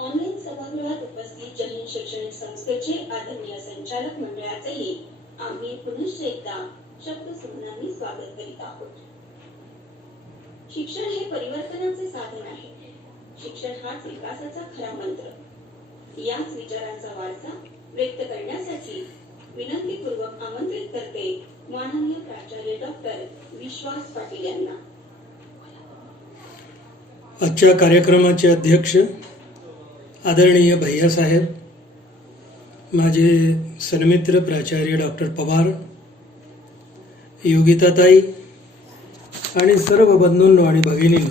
Online सभागृहात उपस्थित जैन शैक्षणिक संस्थेचे आदरणीय संचालक मंडळाचेही आम्ही पुनश्च एकदा शब्दसमूहांनी स्वागत करीत आहोत. शिक्षण हे परिवर्तनाचे साधन आहे. शिक्षण हाच विकासाचा खरा मंत्र. याच विचारांचा वारसा व्यक्त करण्यासाठी विनंतीपूर्वक आमंत्रित करते माननीय प्राचार्य डॉक्टर विश्वास पाटील यांना. आजच्या कार्यक्रमाचे अध्यक्ष आदरणीय भैयासाहेब, माझे सन्मित्र प्राचार्य डॉक्टर पवार, योगिताताई आणि सर्व बंधूंनो आणि भगिनींनो,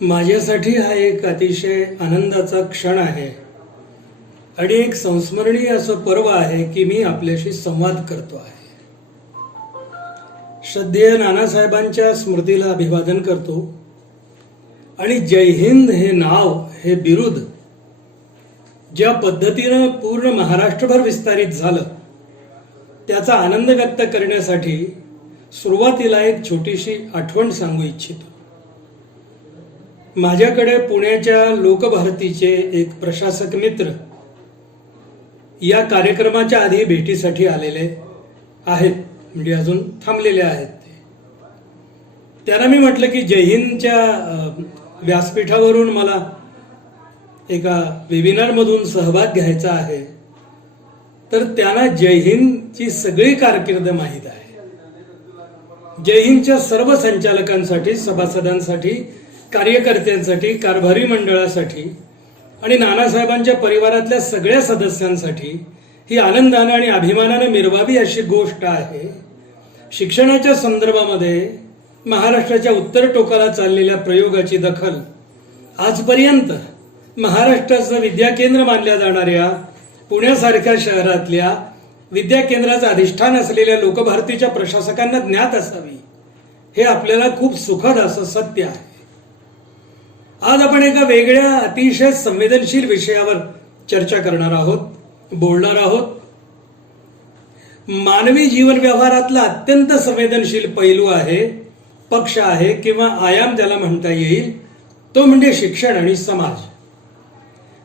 माझ्यासाठी हा एक अतिशय आनंदाचा क्षण आहे आणि एक संस्मरणीय असं पर्व आहे की मी आपल्याशी संवाद करतो आहे. श्रद्धेय नानासाहेबांच्या स्मृतीला अभिवादन करतो आणि जय हिंद हे नाव, हे बिरुद ज्या पद्धतीनं पूर्ण महाराष्ट्रभर विस्तारित झालं त्याचा आनंद व्यक्त करण्यासाठी सुरुवातीला एक छोटीशी आठवण सांगू इच्छितो. माझ्याकडे पुण्याच्या लोकभारतीचे एक प्रशासक मित्र या कार्यक्रमाच्या आधी भेटीसाठी आलेले आहेत, म्हणजे अजून थांबलेले आहेत. त्यांना मी म्हटलं की जय हिंदच्या व्यासपीठावरून मला एका वेबिनार मधून सहभाग घ्यायचा आहे. तर त्यांना जय हिंदची सगळी कारकीर्द माहीत आहे. जय हिंदच्या सर्व संचालकांसाठी, सभासदांसाठी, कार्यकर्त्यांसाठी, कारभारी मंडळासाठी आणि नानासाहेबांच्या परिवारातल्या सगळ्या सदस्यांसाठी ही आनंदानं आणि अभिमानानं मिरवावी अशी गोष्ट आहे. शिक्षणाच्या संदर्भामध्ये महाराष्ट्राच्या उत्तर टोकाला चाललेल्या प्रयोगाची दखल आजपर्यंत महाराष्ट्राचं विद्याकेंद्र मानल्या जाणाऱ्या पुण्यासारख्या शहरातल्या विद्याकेंद्राचं अधिष्ठान असलेल्या लोकभारतीच्या प्रशासकांना ज्ञात असावी, हे आपल्याला खूप सुखद असं सत्य आहे. आज आपण एका वेगळ्या अतिशय संवेदनशील विषयावर चर्चा करणार आहोत, बोलणार आहोत. मानवी जीवन व्यवहारातला अत्यंत संवेदनशील पैलू आहे, पक्ष आहे किंवा आयाम ज्याला म्हणता येईल, तो म्हणजे शिक्षण आणि समाज.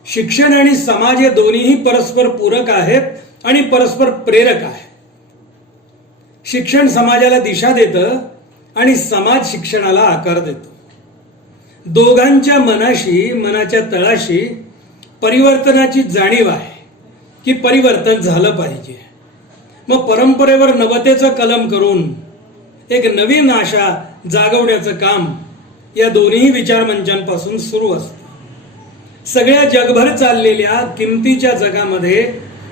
शिक्षण आणि समाज हे दोन्हीही परस्पर पूरक आहेत आणि परस्पर प्रेरक आहेत. शिक्षण समाजाला दिशा देतं आणि समाज शिक्षणाला आकार देतो. दोघांच्या मनाशी, मनाच्या तळाशी परिवर्तनाची जाणीव आहे की परिवर्तन झालं पाहिजे. मग परंपरेवर नवतेचं कलम करून एक नवीन आशा जागवण्याचं काम या दोन्ही विचारमंचांपासून सुरू असतं. सगळ्या जगभर चाललेल्या किमतीच्या जगामध्ये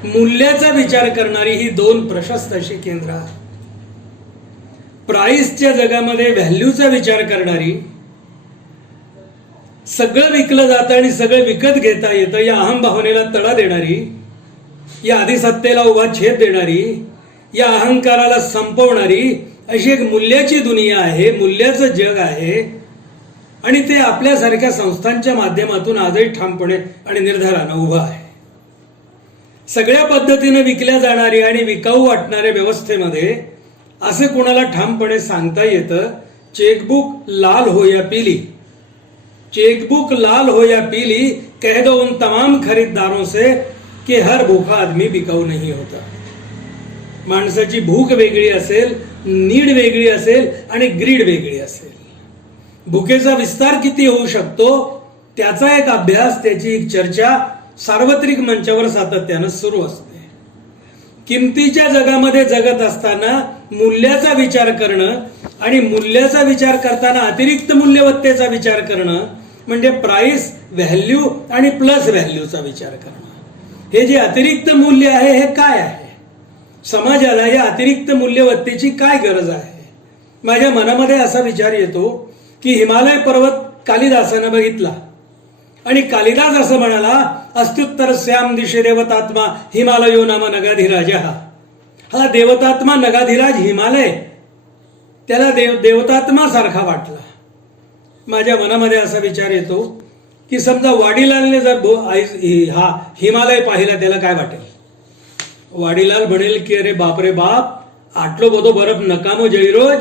मूल्याचा विचार करणारी ही दोन प्रशस्त अशी केंद्र आहेत. प्राईसच्या जगामध्ये व्हॅल्यूचा विचार करणारी, सगळं विकलं जातं आणि सगळं विकत घेता येतं या अहम भावनेला तडा देणारी, या आधिसत्तेला उभा छेद देणारी, या अहंकाराला संपवणारी अशी एक मूल्याची दुनिया आहे, मूल्याचं जग आहे. आणि ते आपल्यासारख्या संस्थांच्या माध्यमातून आजही ठामपणे आणि निर्धारानं उभं आहे. सगळ्या पद्धतीनं विकल्या जाणारी आणि विकाऊ वाटणाऱ्या व्यवस्थेमध्ये असे कोणाला ठामपणे सांगता येतं, चेकबुक लाल हो या पीली, चेकबुक लाल हो या पीली, कह दो उन तमाम खरीददारों से कि हर भूखा आदमी बिकाऊ नहीं होता. माणसाची भूक वेगळी असेल, नीड वेगळी असेल आणि ग्रीड वेगळी असेल. भुकेचा विस्तार किती होऊ शकतो त्याचा एक अभ्यास, त्याची एक चर्चा सार्वत्रिक मंचावर सातत्यानं सुरू असते. किमतीच्या जगामध्ये जगत असताना मूल्याचा विचार करणं आणि मूल्याचा विचार करताना अतिरिक्त मूल्यवत्तेचा विचार करणं म्हणजे प्राइस, व्हॅल्यू आणि प्लस व्हॅल्यूचा विचार करणं. हे जे अतिरिक्त मूल्य आहे हे काय आहे? समाजाला या अतिरिक्त मूल्यवत्तेची काय गरज आहे? माझ्या मनामध्ये असा विचार येतो की हिमालय पर्वत कालिदासानं बघितला आणि कालिदास असं म्हणाला, अस्त्युत्तर श्याम दिशे देवतात्मा हिमालयो नाम नगाधिराज. हा देवतात्मा नगाधिराज हिमालय त्याला देवतात्मा सारखा वाटला. माझ्या मनामध्ये असा विचार येतो की समजा वाडीलालने जर हा हिमालय पाहिला, त्याला काय वाटेल? वाडीलाल म्हणेल की अरे बाप रे बाप, આટલો બધો બરફ નકામો જઈ રોજ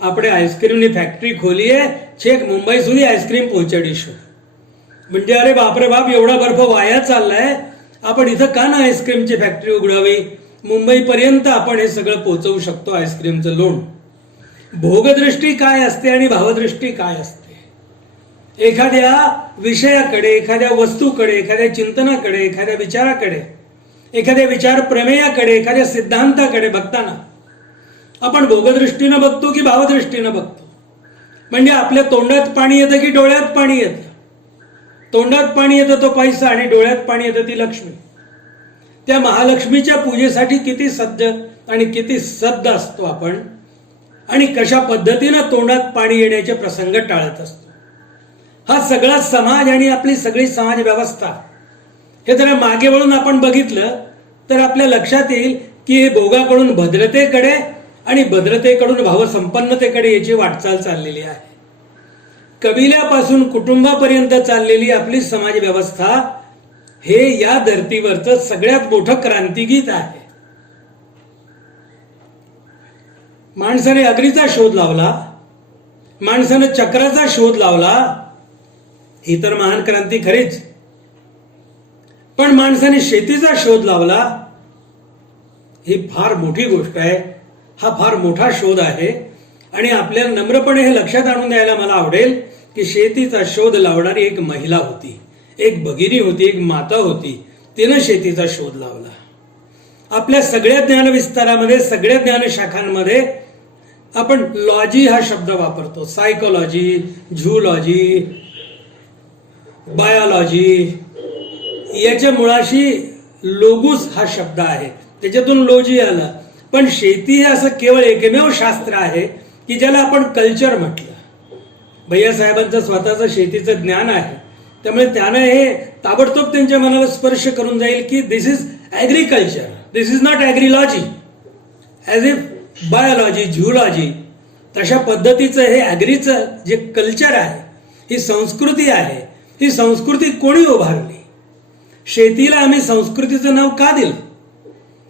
આપણે આઈસ્ક્રીમની ફેક્ટરી ખોલીએ, છેક મુંબઈ સુધી આઈસ્ક્રીમ પહોંચાડીશું. म्हणजे अरे बापरे बाप, एवढा बर्फ वाया चाललाय, आपण इथं का ना आईस्क्रीमची फॅक्टरी उघडावी, मुंबईपर्यंत आपण हे सगळं पोहोचवू शकतो आईस्क्रीमचं लोण. भोगदृष्टी काय असते आणि भावदृष्टी काय असते? एखाद्या विषयाकडे, एखाद्या वस्तूकडे, एखाद्या चिंतनाकडे, एखाद्या विचाराकडे, एखाद्या विचार प्रमेयाकडे, एखाद्या सिद्धांताकडे बघताना आपण भोगदृष्टीनं बघतो की भावदृष्टीनं बघतो? म्हणजे आपल्या तोंडात पाणी येतं की डोळ्यात पाणी येतं? तोंडात पाणी येतं तो पैसा आणि डोळ्यात पाणी येतं ती लक्ष्मी. त्या महालक्ष्मीच्या पूजेसाठी किती सज्ज आणि किती सद्द असतो आपण, आणि कशा पद्धतीनं तोंडात पाणी येण्याचे प्रसंग टाळत असतो. हा सगळा समाज आणि आपली सगळी समाज व्यवस्था हे जरा मागे वळून आपण बघितलं तर आपल्या लक्षात येईल की हे भोगाकडून भद्रतेकडे आणि भद्रतेकडून भावसंपन्नतेकडे याची वाटचाल चाललेली आहे. कबिल्यापासून कुटुंबापर्यंत चाललेली आपली समाज व्यवस्था हे या धर्तीवरचं सगळ्यात मोठं क्रांतिगीत आहे. माणसाने अग्नीचा शोध लावला, माणसानं चक्राचा शोध लावला, ही तर महान क्रांती खरीच. पण माणसाने शेतीचा शोध लावला, ही फार मोठी गोष्ट आहे, हा फार मोठा शोध आहे. आणि आपल्याला नम्रपणे हे लक्षात आणून द्यायला मला आवडेल की शेतीचा शोध लावणारी एक महिला होती, एक भगिनी होती, एक माता होती, तिनं शेतीचा शोध लावला. आपल्या सगळ्या ज्ञानविस्तारामध्ये, सगळ्या ज्ञानशाखांमध्ये आपण लॉजी हा शब्द वापरतो. सायकोलॉजी, झूलॉजी, बायोलॉजी, याच्या मुळाशी लोगुस हा शब्द आहे, त्याच्यातून लॉजी आला. पण शेती हे असं केवळ एकमेव शास्त्र आहे की ज्याला आपण कल्चर म्हटलं. भैयासाहेबांचं स्वतःचं शेतीचं ज्ञान आहे, त्यामुळे त्यानं हे ताबडतोब त्यांच्या मनाला स्पर्श करून जाईल की this is agriculture, this is not agrology, as if biology, zoology. तशा पद्धतीचं हे ॲग्रीचं जे कल्चर आहे, ही संस्कृती आहे, ही संस्कृती कोणी उभारली? शेतीला आम्ही संस्कृतीचं नाव का दिलं?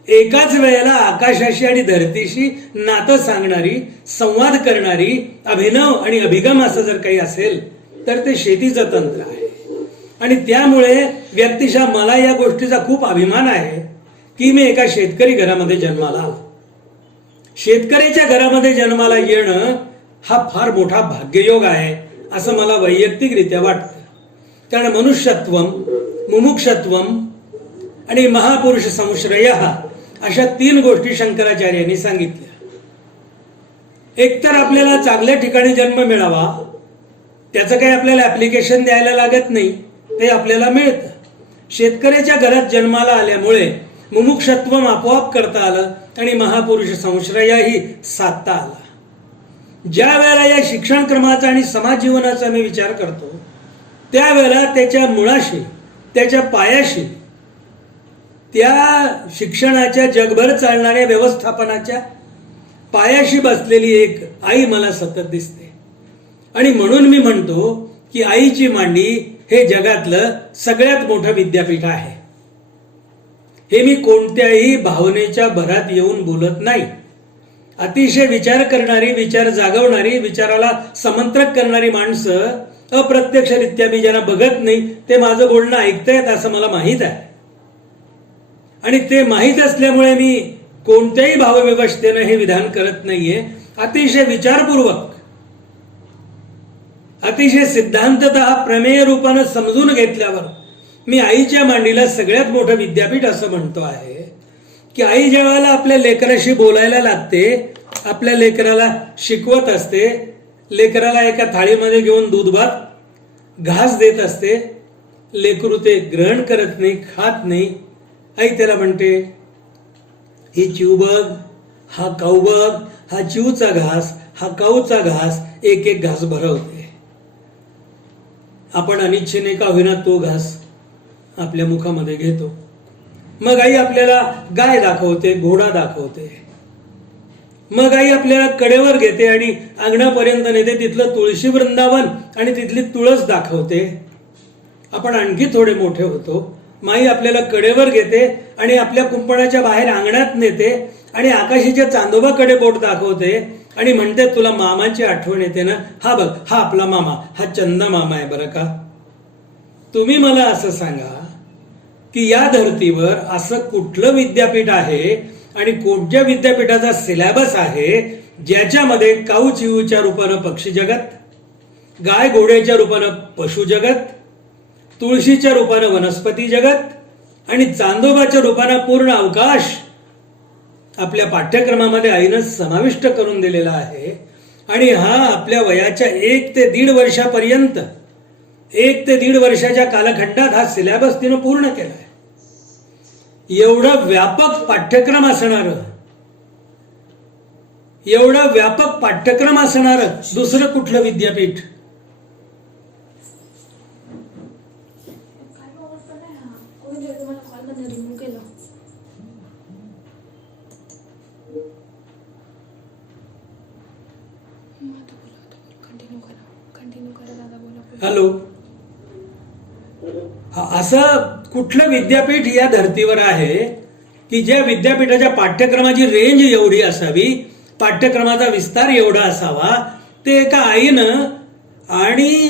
एकाच वेळेला आकाशाशी आणि धरतीशी नातं सांगणारी, संवाद करणारी, अभिनव आणि अभिगम असं जर काही असेल तर ते शेतीचं तंत्र आहे. आणि त्यामुळे व्यक्तिशः मला या गोष्टीचा खूप अभिमान आहे की मी एका शेतकरी घरामध्ये जन्माला आलो. शेतकऱ्याच्या घरामध्ये जन्माला येणं हा फार मोठा भाग्ययोग आहे असं मला वैयक्तिकरित्या वाटतं. कारण मनुष्यत्वम, मुमुक्षत्वम आणि महापुरुष संश्रय अशा 3 गोष्टी शंकराचार्यांनी सांगितल्या. एकतर आपल्याला चांगल्या ठिकाणी जन्म मिळावा, त्याचं काही आपल्याला ऍप्लिकेशन द्यायला लागत नाही, ते आपल्याला मिळतं. शेतकऱ्याच्या घरात जन्माला आल्यामुळे मुमुक्षत्वम आपोआप करता आलं आणि महापुरुष संश्रयही साधता आला. ज्या वेळेला या शिक्षण क्रमाचा आणि समाज जीवनाचा मी विचार करतो त्यावेळेला त्याच्या मुळाशी, त्याच्या पायाशी, त्या शिक्षणाच्या जगभर चालणाऱ्या व्यवस्थापनाच्या पायाशी बसलेली एक आई मला सतत दिसते. आणि म्हणून मी म्हणतो की आईची मांडी हे जगातलं सगळ्यात मोठं विद्यापीठ आहे. हे मी कोणत्याही भावनेच्या भरात येऊन बोलत नाही. अतिशय विचार करणारी, विचार जागवणारी, विचाराला समंत्रक करणारी माणसं अप्रत्यक्षरित्या मी ज्यांना बघत नाही ते माझं बोलणं ऐकतायत असं मला माहीत आहे. आणि ते माहीत असल्यामुळे मी कोणत्याही भावविवशतेनं हे विधान करत नाहीये. अतिशय विचारपूर्वक, अतिशय सिद्धांततः प्रमेय रूपानं समजून घेतल्यावर मी आईच्या मांडीला सगळ्यात मोठं विद्यापीठ असं म्हणतो आहे की आई ज्या वेळेला आपल्या लेकराशी बोलायला लागते, आपल्या लेकराला शिकवत असते, लेकराला एका थाळीमध्ये घेऊन दूध भात, घास देत असते, लेकरू ते ग्रहण करत नाही, खात नाही. आई त्याला म्हणते, ही चिव बघ, हा काऊ बघ, हा चिवचा घास, हा काऊचा घास, एक एक घास भरवते. आपण अनिच्छेने का होईना तो घास आपल्या मुखामध्ये घेतो. मग आई आपल्याला गाय दाखवते, घोडा दाखवते. मग आई आपल्याला कडेवर घेते आणि अंगणापर्यंत नेते, तिथलं तुळशी वृंदावन आणि तिथली तुळस दाखवते. आपण आणखी थोडे मोठे होतो. माई आपल्याला कडेवर घेते आणि आपल्या कुंपणाच्या बाहेर अंगणात नेते आणि आकाशाच्या चांदोबाकडे बोट दाखवते आणि म्हणते, तुला मामाची आठवण येते ना? हा बघ, हा आपला मामा, हा चंदा मामा आहे बरं का. तुम्ही मला असं सांगा की या धर्तीवर असं कुठलं विद्यापीठ आहे आणि कोणत्या विद्यापीठाचा सिलेबस आहे ज्याच्यामध्ये काऊ चिऊच्या रूपानं पक्षी जगत, गाय घोड्याच्या रूपानं पशु जगत, तुळशीच्या रूपानं वनस्पती जगत आणि चांदोबाच्या रूपानं पूर्ण अवकाश आपल्या पाठ्यक्रमामध्ये आईनं समाविष्ट करून दिलेला आहे. आणि हा आपल्या वयाच्या 1 ते 1.5 वर्षापर्यंत 1 ते 1.5 वर्षाच्या कालखंडात हा सिलेबस तिनं पूर्ण केलाय. एवढं व्यापक पाठ्यक्रम असणारं दुसरं कुठलं विद्यापीठ? हॅलो, असं कुठलं विद्यापीठ या धर्तीवर आहे की ज्या विद्यापीठाच्या पाठ्यक्रमाची रेंज एवढी असावी, पाठ्यक्रमाचा विस्तार एवढा असावा, ते एका आईनं आणि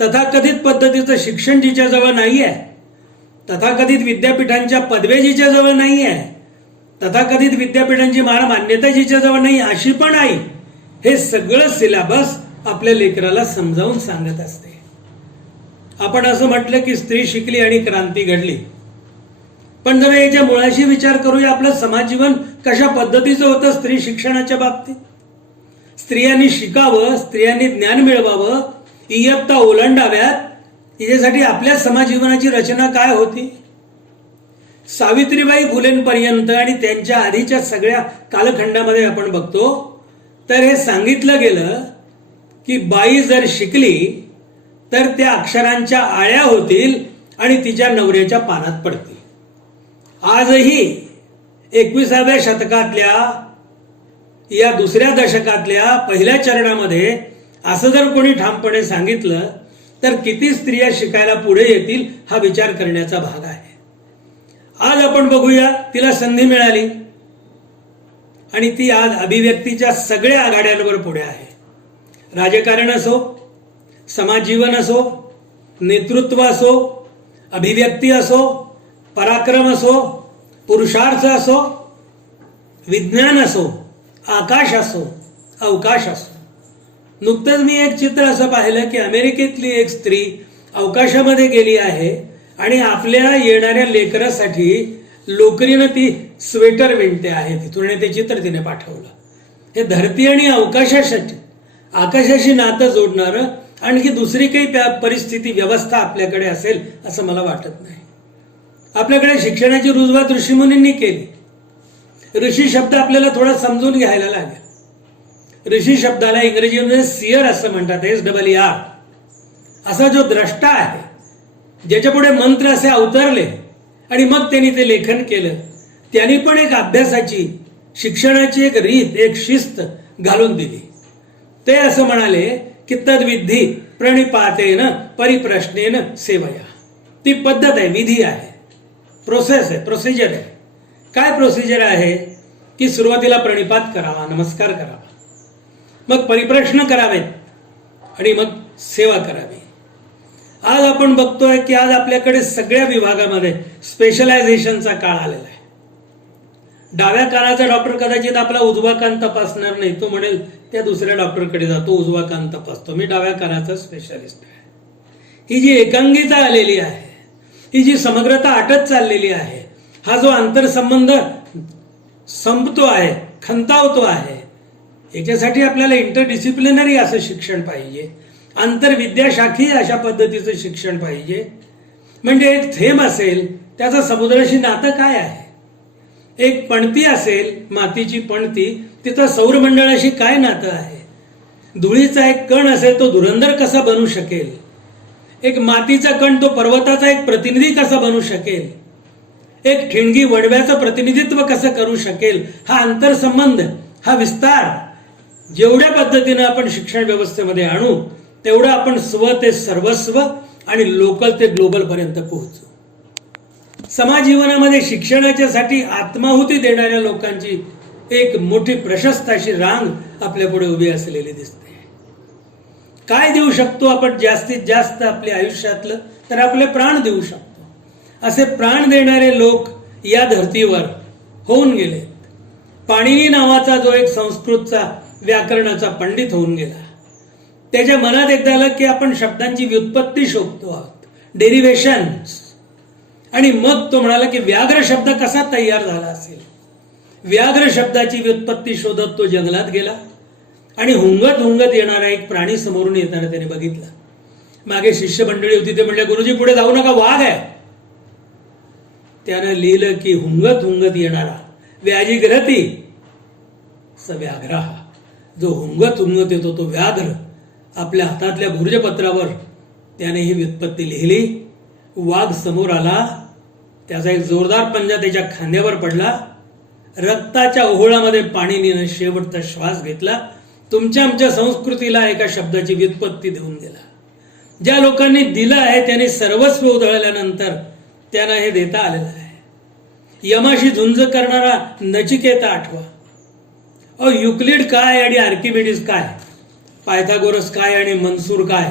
तथाकथित पद्धतीचं शिक्षण जिच्या जवळ नाही आहे, तथाकथित विद्यापीठांच्या पदव्या जिच्या जवळ नाही आहे, तथाकथित विद्यापीठांची मान्यता जिच्या जवळ नाही, अशी पण आई हे सगळं सिलेबस आपल्या लेकराला समजावून सांगत असते. आपण असं म्हटलं की स्त्री शिकली आणि क्रांती घडली, पण जरा याच्या मुळाशी विचार करूया. आपलं समाज जीवन कशा पद्धतीचं होतं स्त्री शिक्षणाच्या बाबतीत? स्त्रियांनी शिकावं, स्त्रियांनी ज्ञान मिळवावं, इयत्ता ओलांडाव्यात, याच्यासाठी आपल्या समाज जीवनाची रचना काय होती? सावित्रीबाई फुलेंपर्यंत आणि त्यांच्या आधीच्या सगळ्या कालखंडामध्ये आपण बघतो तर हे सांगितलं गेलं की बाई जर शिकली तर त्या अक्षरांच्या आळ्या होतील आणि तिच्या नवऱ्याच्या पानात पडतील. आजही 21व्या शतकातल्या या दुसऱ्या दशकातल्या पहिल्या चरणामध्ये असं जर कोणी ठामपणे सांगितलं तर किती स्त्रिया शिकायला पुढे येतील हा विचार करण्याचा भाग आहे. आज आपण बघूया, तिला संधी मिळाली आणि ती आज अभिव्यक्तीच्या सगळ्या आघाड्यांवर पुढे आहे. राजकारण असो, समाज जीवन असो, नेतृत्व असो, अभिव्यक्ती असो, पराक्रम असो, पुरुषार्थ असो, विज्ञान असो, आकाश असो, अवकाश असो. नुकतंच मी एक चित्र असं पाहिलं की अमेरिकेतली एक स्त्री अवकाशामध्ये गेली आहे आणि आपल्या येणाऱ्या लेकरासाठी लोकरीनं ती स्वेटर विणते आहे. तिथून ते चित्र तिने पाठवलं. हे धरती आणि आकाशाशी नातं जोडणारं आणखी दुसरी काही परिस्थिती व्यवस्था आपल्याकडे असेल असं मला वाटत नाही. आपल्याकडे शिक्षणाची रुजवात ऋषीमुनींनी केली. ऋषी शब्द आपल्याला थोडा समजून घ्यायला लागेल. ऋषी शब्दाला इंग्रजीमध्ये सियर असं म्हणतात, SEER. असा जो द्रष्टा आहे, ज्याच्यापुढे मंत्र असे अवतरले आणि मग त्यांनी ते लेखन केलं, त्यांनी पण एक अभ्यासाची, शिक्षणाची एक रीत, एक शिस्त घालून दिली. ते असं म्हणाले की तद्विधी प्रणिपातेन परिप्रश्नेन सेवया. ती पद्धत आहे, विधी आहे, प्रोसेस आहे, प्रोसिजर आहे. काय प्रोसिजर आहे की सुरुवातीला प्रणिपात करावा, नमस्कार करावा, मग परिप्रश्न करावेत आणि मग सेवा करावी. आज आपण बघतोय की आज आपल्याकडे सगळ्या विभागामध्ये स्पेशलायझेशनचा काळ आलेला आहे. डाव्या कानाचा डॉक्टर कदाचित आपला उजवा कान तपासणार नाही, तो म्हणेल त्या दुसऱ्या डॉक्टरकडे जातो, उजवा कान तपासतो, मी डाव्या कानाचा स्पेशालिस्ट आहे. ही जी एकांगिता आलेली आहे, ही जी समग्रता आटत चाललेली आहे, हा जो आंतरसंबंध संपतो आहे, खंतावतो आहे, याच्यासाठी आपल्याला इंटरडिसिप्लिनरी असं शिक्षण पाहिजे, आंतरविद्याशाखीय अशा पद्धतीचं शिक्षण पाहिजे. म्हणजे एक थेंब असेल त्याचं समुद्राशी नातं काय आहे, एक पणती असेल, मातीची पणती, तिथं सौरमंडळाशी काय नातं आहे, धुळीचा एक कण असेल तो धुरंधर कसा बनू शकेल, एक मातीचा कण तो पर्वताचा एक प्रतिनिधी कसा बनू शकेल, एक ठिणगी वडव्याचं प्रतिनिधित्व कसं करू शकेल, हा आंतरसंबंध, हा विस्तार जेवढ्या पद्धतीनं आपण शिक्षण व्यवस्थेमध्ये आणू तेवढं आपण स्व ते सर्वस्व आणि लोकल ते ग्लोबल पर्यंत पोहोचू. समाज जीवनामध्ये शिक्षणाच्यासाठी आत्माहुती देणाऱ्या लोकांची एक मोठी प्रशस्त अशी रांग आपल्या पुढे उभी असलेली दिसते. काय देऊ शकतो आपण जास्तीत जास्त आपल्या आयुष्यातलं तर आपले प्राण देऊ शकतो. असे प्राण देणारे लोक या धर्तीवर होऊन गेलेत. पाणिनी नावाचा जो एक संस्कृतचा व्याकरणाचा पंडित होऊन गेला, त्याच्या मनात एकदा आलं की आपण शब्दांची व्युत्पत्ती शोधतो आहोत, डेरिव्हेशन्स. आणि मग तो म्हणाला की व्याघ्र शब्द कसा तयार झाला असेल. व्याघ्र शब्दाची व्युत्पत्ती शोधत तो जंगलात गेला आणि हुंगत हुंगत येणारा एक प्राणी समोरून येताना त्याने बघितला. मागे शिष्य मंडळी होती, ते म्हणले गुरुजी पुढे जाऊ नका, वाघ आहे. त्यानं लिहिलं की हुंगत हुंगत येणारा व्याजिग्रती स व्याघ्र. जो हुंगत हुंगत येतो तो व्याघ्र. आपल्या हातातल्या भुर्जपत्रावर त्याने ही व्युत्पत्ती लिहिली. वाघ समोर आला, त्याचा एक जोरदार पंजा त्याच्या खांद्यावर पडला. रक्ताच्या ओहळामध्ये पाणिनीनं शेवटचा श्वास घेतला. तुमच्या आमच्या संस्कृतीला एका शब्दाची व्युत्पत्ती देऊन गेला. ज्या लोकांनी दिलं आहे त्यांनी सर्वस्व उधळल्यानंतर त्यांना हे देता आलेलं आहे. यमाशी झुंज करणारा नचिकेता आठवा. युक्लिड काय आणि आर्किमिडीज काय, पायथागोरस काय आणि मनसूर काय,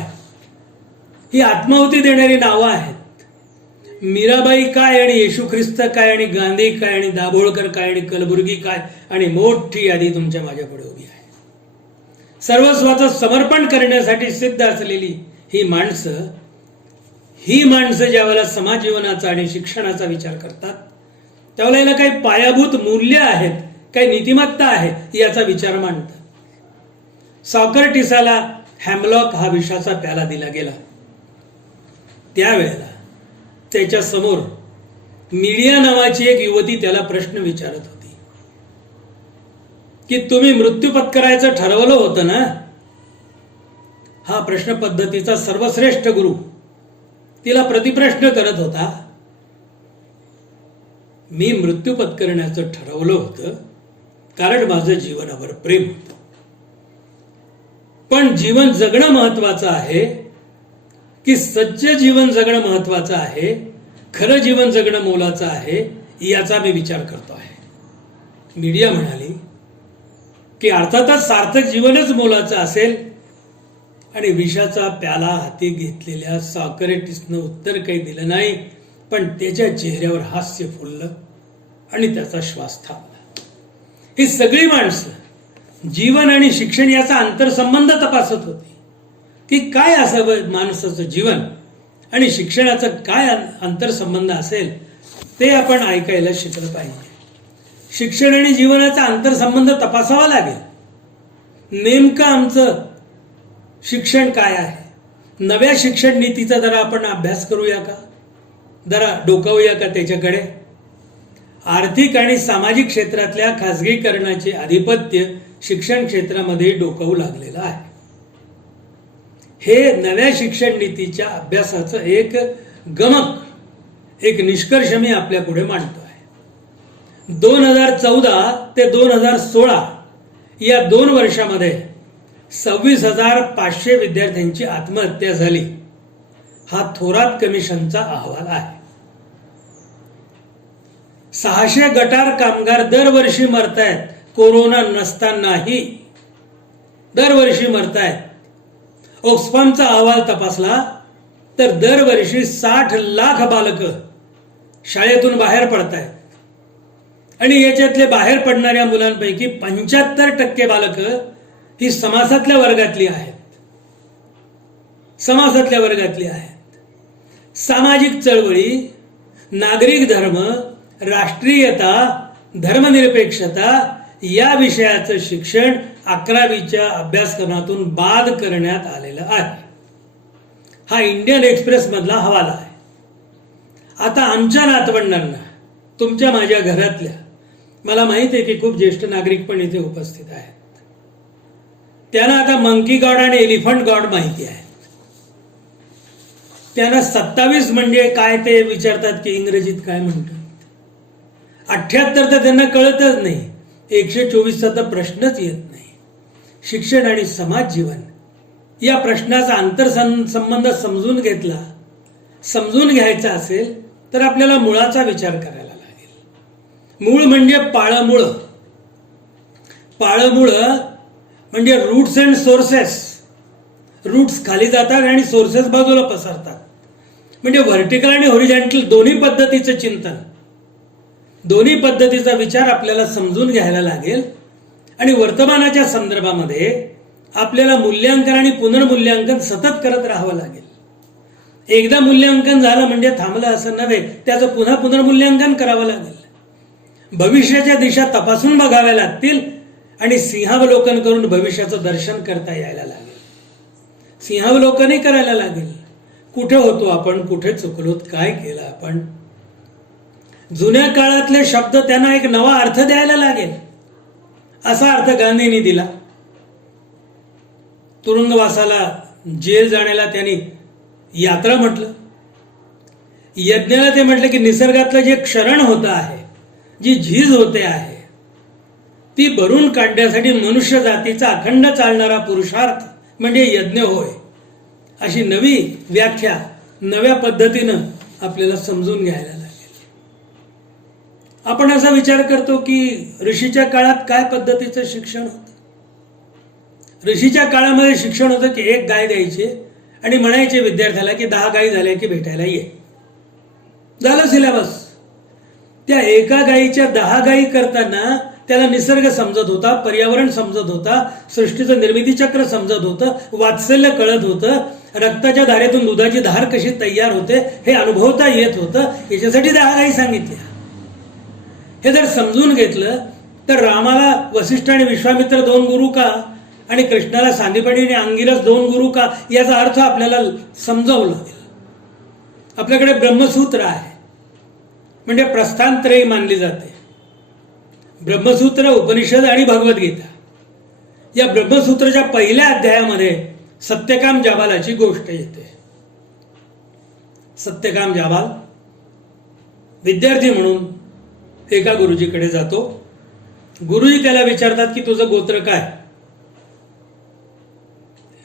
ही आत्माहुती देणारी नावं आहेत. मीराबाई काय आणि येशू ख्रिस्त काय आणि गांधी काय आणि दाभोळकर काय आणि कलबुर्गी काय आणि मोठी यादी तुमच्या माझ्यापुढे उभी आहे. सर्वस्वाचं समर्पण करण्यासाठी सिद्ध असलेली ही माणसं ज्यावेळेला समाज जीवनाचा आणि शिक्षणाचा विचार करतात, त्यावेळेला काही पायाभूत मूल्य आहेत, काही नीतिमत्ता आहे याचा विचार मांडतात. सॉक्रेटिसाला हॅमलॉक हा विषाचा प्याला दिला गेला. त्यावेळेला त्याच्या समोर मीडिया नावाची एक युवती त्याला प्रश्न विचारत होती की तुम्ही मृत्यू पत्करायचं ठरवलं होतं ना. हा प्रश्न पद्धतीचा सर्वश्रेष्ठ गुरु तिला प्रतिप्रश्न करत होता. मी मृत्यू पत्करण्याचं ठरवलं होतं कारण माझं जीवनावर प्रेम होतं. पण जीवन जगणं महत्वाचं आहे की सच्चे जीवन जगणं महत्वाचं आहे, खरं जीवन जगणं मोलाचं आहे, याचा मी विचार करतो आहे. मीडिया म्हणाली की अर्थातच सार्थक जीवनच मोलाचं असेल. आणि विषाचा प्याला हाती घेतलेल्या सॉक्रेटिसनं उत्तर काही दिलं नाही, पण त्याच्या चेहऱ्यावर हास्य फुललं आणि त्याचा श्वास थांबला. ही सगळी माणसं जीवन आणि शिक्षण याचा आंतरसंबंध तपासत होती की काय असावं माणसाचं जीवन आणि शिक्षणाचं काय आंतरसंबंध असेल ते आपण ऐकायला शिकलं पाहिजे. शिक्षण आणि जीवनाचा आंतरसंबंध तपासावा लागेल. नेमकं आमचं शिक्षण काय आहे. नव्या शिक्षण नीतीचा जरा आपण अभ्यास करूया का, जरा डोकावूया का त्याच्याकडे. आर्थिक आणि सामाजिक क्षेत्रातल्या खासगीकरणाचे आधिपत्य शिक्षण क्षेत्रामध्ये डोकावू लागलेलं आहे. हे नव्या शिक्षण नीतीच्या अभ्यासाचं एक गमक, एक निष्कर्ष मी आपल्या पुढे मांडतो आहे. 2014 ते 2016 या 2 वर्षामध्ये 26,500 विद्यार्थ्यांची आत्महत्या झाली. हा थोरात कमिशनचा अहवाल आहे. 600 गटार कामगार दरवर्षी मरतायत कोरोना नसतानाही, दरवर्षी मरतायत. ऑक्सफामचा अहवाल तपासला तर दरवर्षी 60 लाख बालकं शाळेतून बाहेर पडतायत आणि याच्यातले बाहेर पडणाऱ्या मुलांपैकी 75% बालकं ही समाजातल्या वर्गातली आहेत. समाजातल्या वर्गातली आहेत. सामाजिक चळवळी, नागरिक धर्म, राष्ट्रीयता, धर्मनिरपेक्षता या विषयाचं शिक्षण 11वीच्या अभ्यासक्रमातून बाद करण्यात आलेलं आहे. हा इंडियन एक्सप्रेस मधला हवाला आहे. आता आमच्या नातवंडांना, तुमच्या माझ्या घरातल्या, मला माहिती आहे की खूप ज्येष्ठ नागरिक पण इथे उपस्थित आहेत, त्यांना आता मंकी गॉड आणि एलिफंट गॉड माहिती आहे. त्यांना 27 म्हणजे काय ते विचारतात की इंग्रजीत काय म्हणतात. 78 तर त्यांना कळतच नाही. 124चा तर प्रश्नच येत नाही. शिक्षण आणि समाज जीवन या प्रश्नाचा आंतरसंबंध समजून घ्यायचा असेल तर आपल्याला मुळाचा विचार करायला लागेल. मूळ म्हणजे पाळमुळं. पाळमुळं म्हणजे रूट्स अँड सोर्सेस. रूट्स खाली जातात आणि सोर्सेस बाजूला पसरतात. म्हणजे व्हर्टिकल आणि हॉरिझॉन्टल दोन्ही पद्धतीचं चिंतन, दोन्ही पद्धतीचा विचार आपल्याला समजून घ्यायला लागेल. आणि वर्तमानाच्या संदर्भामध्ये आपल्याला मूल्यांकन आणि पुनर्मूल्यांकन सतत करत राहावं लागेल. एकदा मूल्यांकन झालं म्हणजे थांबलं असं नव्हे, त्याचं पुन्हा पुनर्मूल्यांकन करावं लागेल. भविष्याच्या दिशा तपासून बघाव्या लागतील आणि सिंहावलोकन करून भविष्याचं दर्शन करता यायला लागेल. सिंहावलोकनही करायला लागेल. कुठे होतो आपण, कुठे चुकलोत, काय केलं आपण. जुन्या काळातले शब्द त्यांना एक नवा अर्थ द्यायला लागेल. असा अर्थ गांधींनी दिला. तुरुंगवासाला, जेल जाण्याला त्यांनी यात्रा म्हटलं. यज्ञाला ते म्हटलं की निसर्गातलं जे क्षरण होतं आहे, जी झीज होते आहे, ती भरून काढण्यासाठी मनुष्य जातीचा अखंड चालणारा पुरुषार्थ म्हणजे यज्ञ होय. अशी नवी व्याख्या नव्या पद्धतीनं आपल्याला समजून घ्यायला लागेल. आपण असा विचार करतो की ऋषीच्या काळात काय पद्धतीचं शिक्षण होतं. ऋषीच्या काळामध्ये शिक्षण होतं की एक गाय द्यायची आणि म्हणायचे विद्यार्थ्याला की 10 गायी झाल्या की भेटायला ये. झालं सिलेबस. त्या एका गायीच्या 10 गायी करताना त्याला निसर्ग समजत होता, पर्यावरण समजत होता, सृष्टीचं निर्मिती चक्र समजत होतं, वात्सल्य कळत होतं, रक्ताच्या धारेतून दुधाची धार कशी तयार होते हे अनुभवता येत होतं. याच्यासाठी 10 गायी सांगितल्या. हे जर समजून घेतलं तर रामाला वसिष्ठ आणि विश्वामित्र 2 गुरु का आणि कृष्णाला सांदीपणी आणि अंगिरस 2 गुरु का, याचा अर्थ आपल्याला समजावं लागेल. आपल्याकडे ब्रह्मसूत्र आहे, म्हणजे प्रस्थानत्रयी मानली जाते. ब्रह्मसूत्र, उपनिषद आणि भगवद्गीता. या ब्रह्मसूत्राच्या पहिल्या अध्यायामध्ये सत्यकाम जाबालाची गोष्ट येते. सत्यकाम जाबाल विद्यार्थी म्हणून एका गुरुजीकडे जातो. गुरुजी त्याला विचारतात की तुझं गोत्र काय,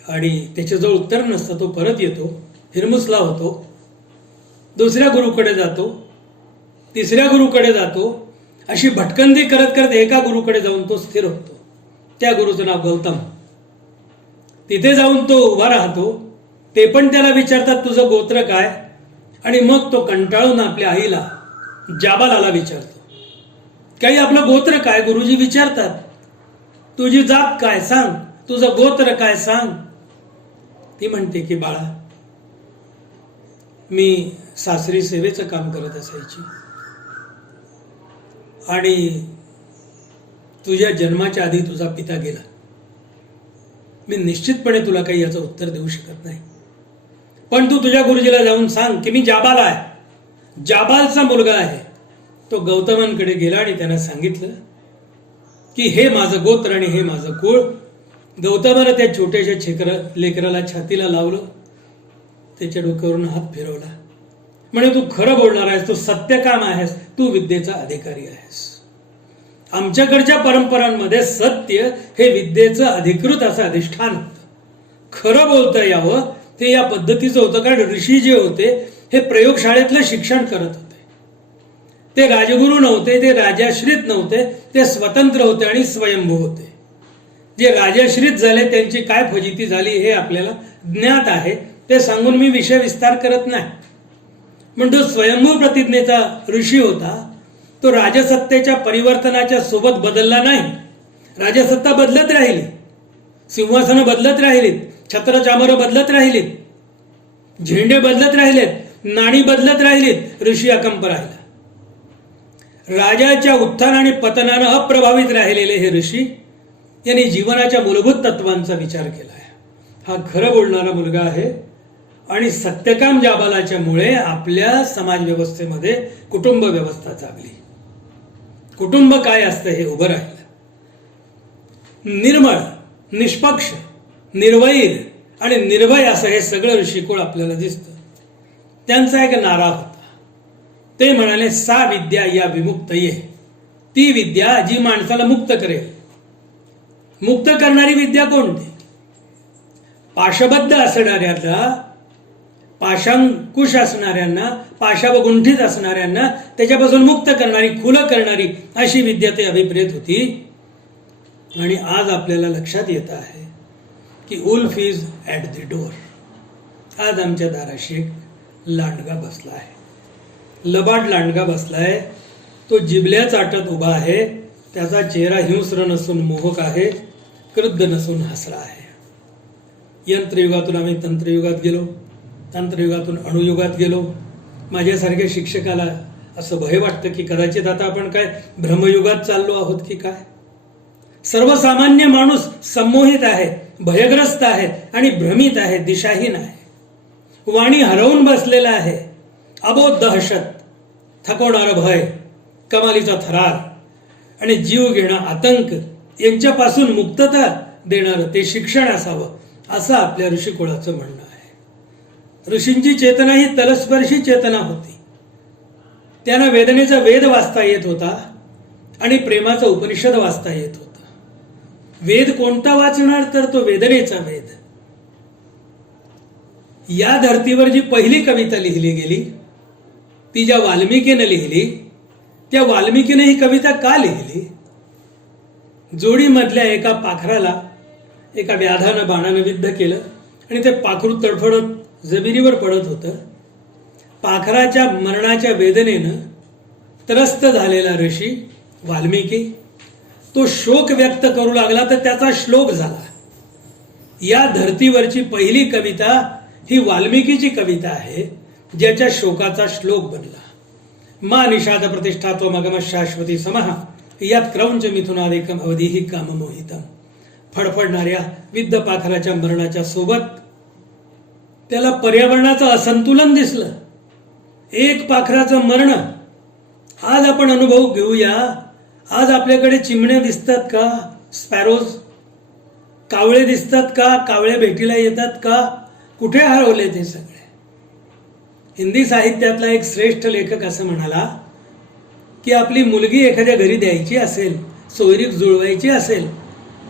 आणि त्याच्याजवळ उत्तर नसतं. तो परत येतो, हिरमुसला होतो, दुसऱ्या गुरुकडे जातो, तिसऱ्या गुरुकडे जातो. अशी भटकंती करत करत एका गुरुकडे जाऊन तो स्थिर होतो. त्या गुरुचं नाव गौतम. तिथे जाऊन तो उभा राहतो. ते पण त्याला विचारतात तुझं गोत्र काय, आणि मग तो कंटाळून आपल्या आईला जाबालाला विचारतो काही आपलं गोत्र काय. गुरुजी विचारतात तुझी जात काय सांग, तुझं गोत्र काय सांग. ती म्हणते की बाळा, मी सासरी सेवेचं काम करत असायची आणि तुझ्या जन्माच्या आधी तुझा पिता गेला. मी निश्चितपणे तुला काही याचं उत्तर देऊ शकत नाही, पण तू तुझ्या गुरुजीला जाऊन सांग की मी जाबाल आहे, जाबालचा मुलगा आहे. तो गौतमांकडे गेला आणि त्यांना सांगितलं की हे माझं गोत्र आणि हे माझं कुळ. गौतमानं त्या छोट्याशा लेकराला छातीला लावलं, त्याच्या डोक्यावरून हात फिरवला. म्हणजे तू खरं बोलणार आहेस, तू सत्यकाम आहेस, तू विद्येचा अधिकारी आहेस. आमच्याकडच्या परंपरांमध्ये सत्य हे विद्येचं अधिकृत असं अधिष्ठान होतं. खरं बोलता यावं ते या पद्धतीचं होतं, कारण ऋषी जे होते हे प्रयोगशाळेतलं शिक्षण करत होते. ते राजगुरू नव्हते, ते राजाश्रित नव्हते, ते स्वतंत्र होते आणि स्वयंभू होते. जे राजाश्रित झाले त्यांची काय फजिती झाली हे आपल्याला ज्ञात आहे, ते सांगून मी विषय विस्तार करत नाही. पण तो स्वयंभू प्रतिज्ञेचा ऋषी होता. तो राजसत्तेच्या परिवर्तनाच्या सोबत बदलला नाही. राजसत्ता बदलत राहिली, सिंहासनं बदलत राहिलीत, छत्रचामरं बदलत राहिलीत, झेंडे बदलत राहिलेत, नाणी बदलत राहिलीत, ऋषी अकंप राहिला. राजाच्या उत्थान आणि पतनानं अप्रभावित राहिलेले हे ऋषी यांनी जीवनाच्या मूलभूत तत्वांचा विचार केला आहे. हा खरं बोलणारा मुलगा आहे आणि सत्यकाम जाबालाच्या मुळे आपल्या समाज व्यवस्थेमध्ये कुटुंब व्यवस्था जागली. कुटुंब काय असतं हे उभं राहिलं. निर्मळ, निष्पक्ष, निर्वैर आणि निर्भय असं हे सगळं ऋषिकुळ आपल्याला दिसतं. त्यांचा एक नारा होता. ते म्हणाले सा विद्या या विमुक्तये, ती विद्या जी माणसाला मुक्त करेल. मुक्त करणारी विद्या कोणती? पाशबद्ध असणाऱ्याला, पाशांकुश असणाऱ्यांना, पाशा व गुंठीत असणाऱ्यांना त्याच्यापासून मुक्त करणारी, खुलं करणारी अशी विद्या ते अभिप्रेत होती. आणि आज आपल्याला लक्षात येत आहे की wolf is at the door. आज आमच्या दाराशी लांडगा बसला आहे. लबाड लांडगा बसलाय. तो जिबल्या चाटत उभा आहे. त्याचा चेहरा हिंस्र नसून मोहक आहे, क्रुद्ध नसून हसरा आहे. यंत्रयुगातून आम्ही तंत्रयुगात गेलो, तंत्रयुगातून अणुयुगात गेलो. माझ्यासारख्या शिक्षकाला असं भय वाटतं की कदाचित आता आपण काय भ्रमयुगात चाललो आहोत की काय. सर्वसामान्य माणूस संमोहित आहे, भयग्रस्त आहे आणि भ्रमित आहे, दिशाहीन आहे. वाणी हरवून बसलेला आहे. अबोध दहशत, थकवणारं भय, कमालीचा थरार आणि जीव घेणं आतंक यांच्यापासून मुक्तता देणारं ते शिक्षण असावं, असं आपल्या ऋषिकुळाचं म्हणणं आहे. ऋषींची चेतना ही तलस्पर्शी चेतना होती. त्यांना वेदनेचा वेद वाचता येत होता आणि प्रेमाचा उपनिषद वाचता येत होता. वेद कोणता वाचणार, तर तो वेदनेचा वेद. या धर्तीवर जी पहिली कविता लिहिली गेली ती ज्या वाल्मिकीने लिहिली, त्या वाल्मिकीने ही कविता का लिहिली? जोडीमधल्या एका पाखराला एका व्याधानं बाणानं विद्ध केलं आणि ते पाखरू तडफडत जमिनीवर पडत होतं. पाखराच्या मरणाच्या वेदनेनं त्रस्त झालेला ऋषी वाल्मिकी तो शोक व्यक्त करू लागला, तर त्याचा श्लोक झाला. या धर्तीवरची पहिली कविता ही वाल्मिकीची कविता आहे, ज्याच्या शोकाचा श्लोक बनला. मा निषाद प्रतिष्ठा तो मगम शाश्वती समहा यात क्रौंच मिथुनादेकम अवधीही काममोहितम. फडफडणाऱ्या विद्ध पाखराच्या मरणाच्या सोबत त्याला पर्यावरणाचं असंतुलन दिसलं. एक पाखराचं मरण आज आपण अनुभव घेऊया. आज आपल्याकडे चिमण्या दिसतात का? स्पॅरोज, कावळे दिसतात का? कावळे भेटीला येतात का? कुठे हरवले ते सगळे? हिंदी साहित्यातला एक श्रेष्ठ लेखक असं म्हणाला की आपली मुलगी एखाद्या घरी द्यायची असेल, सोयरीक जुळवायची असेल,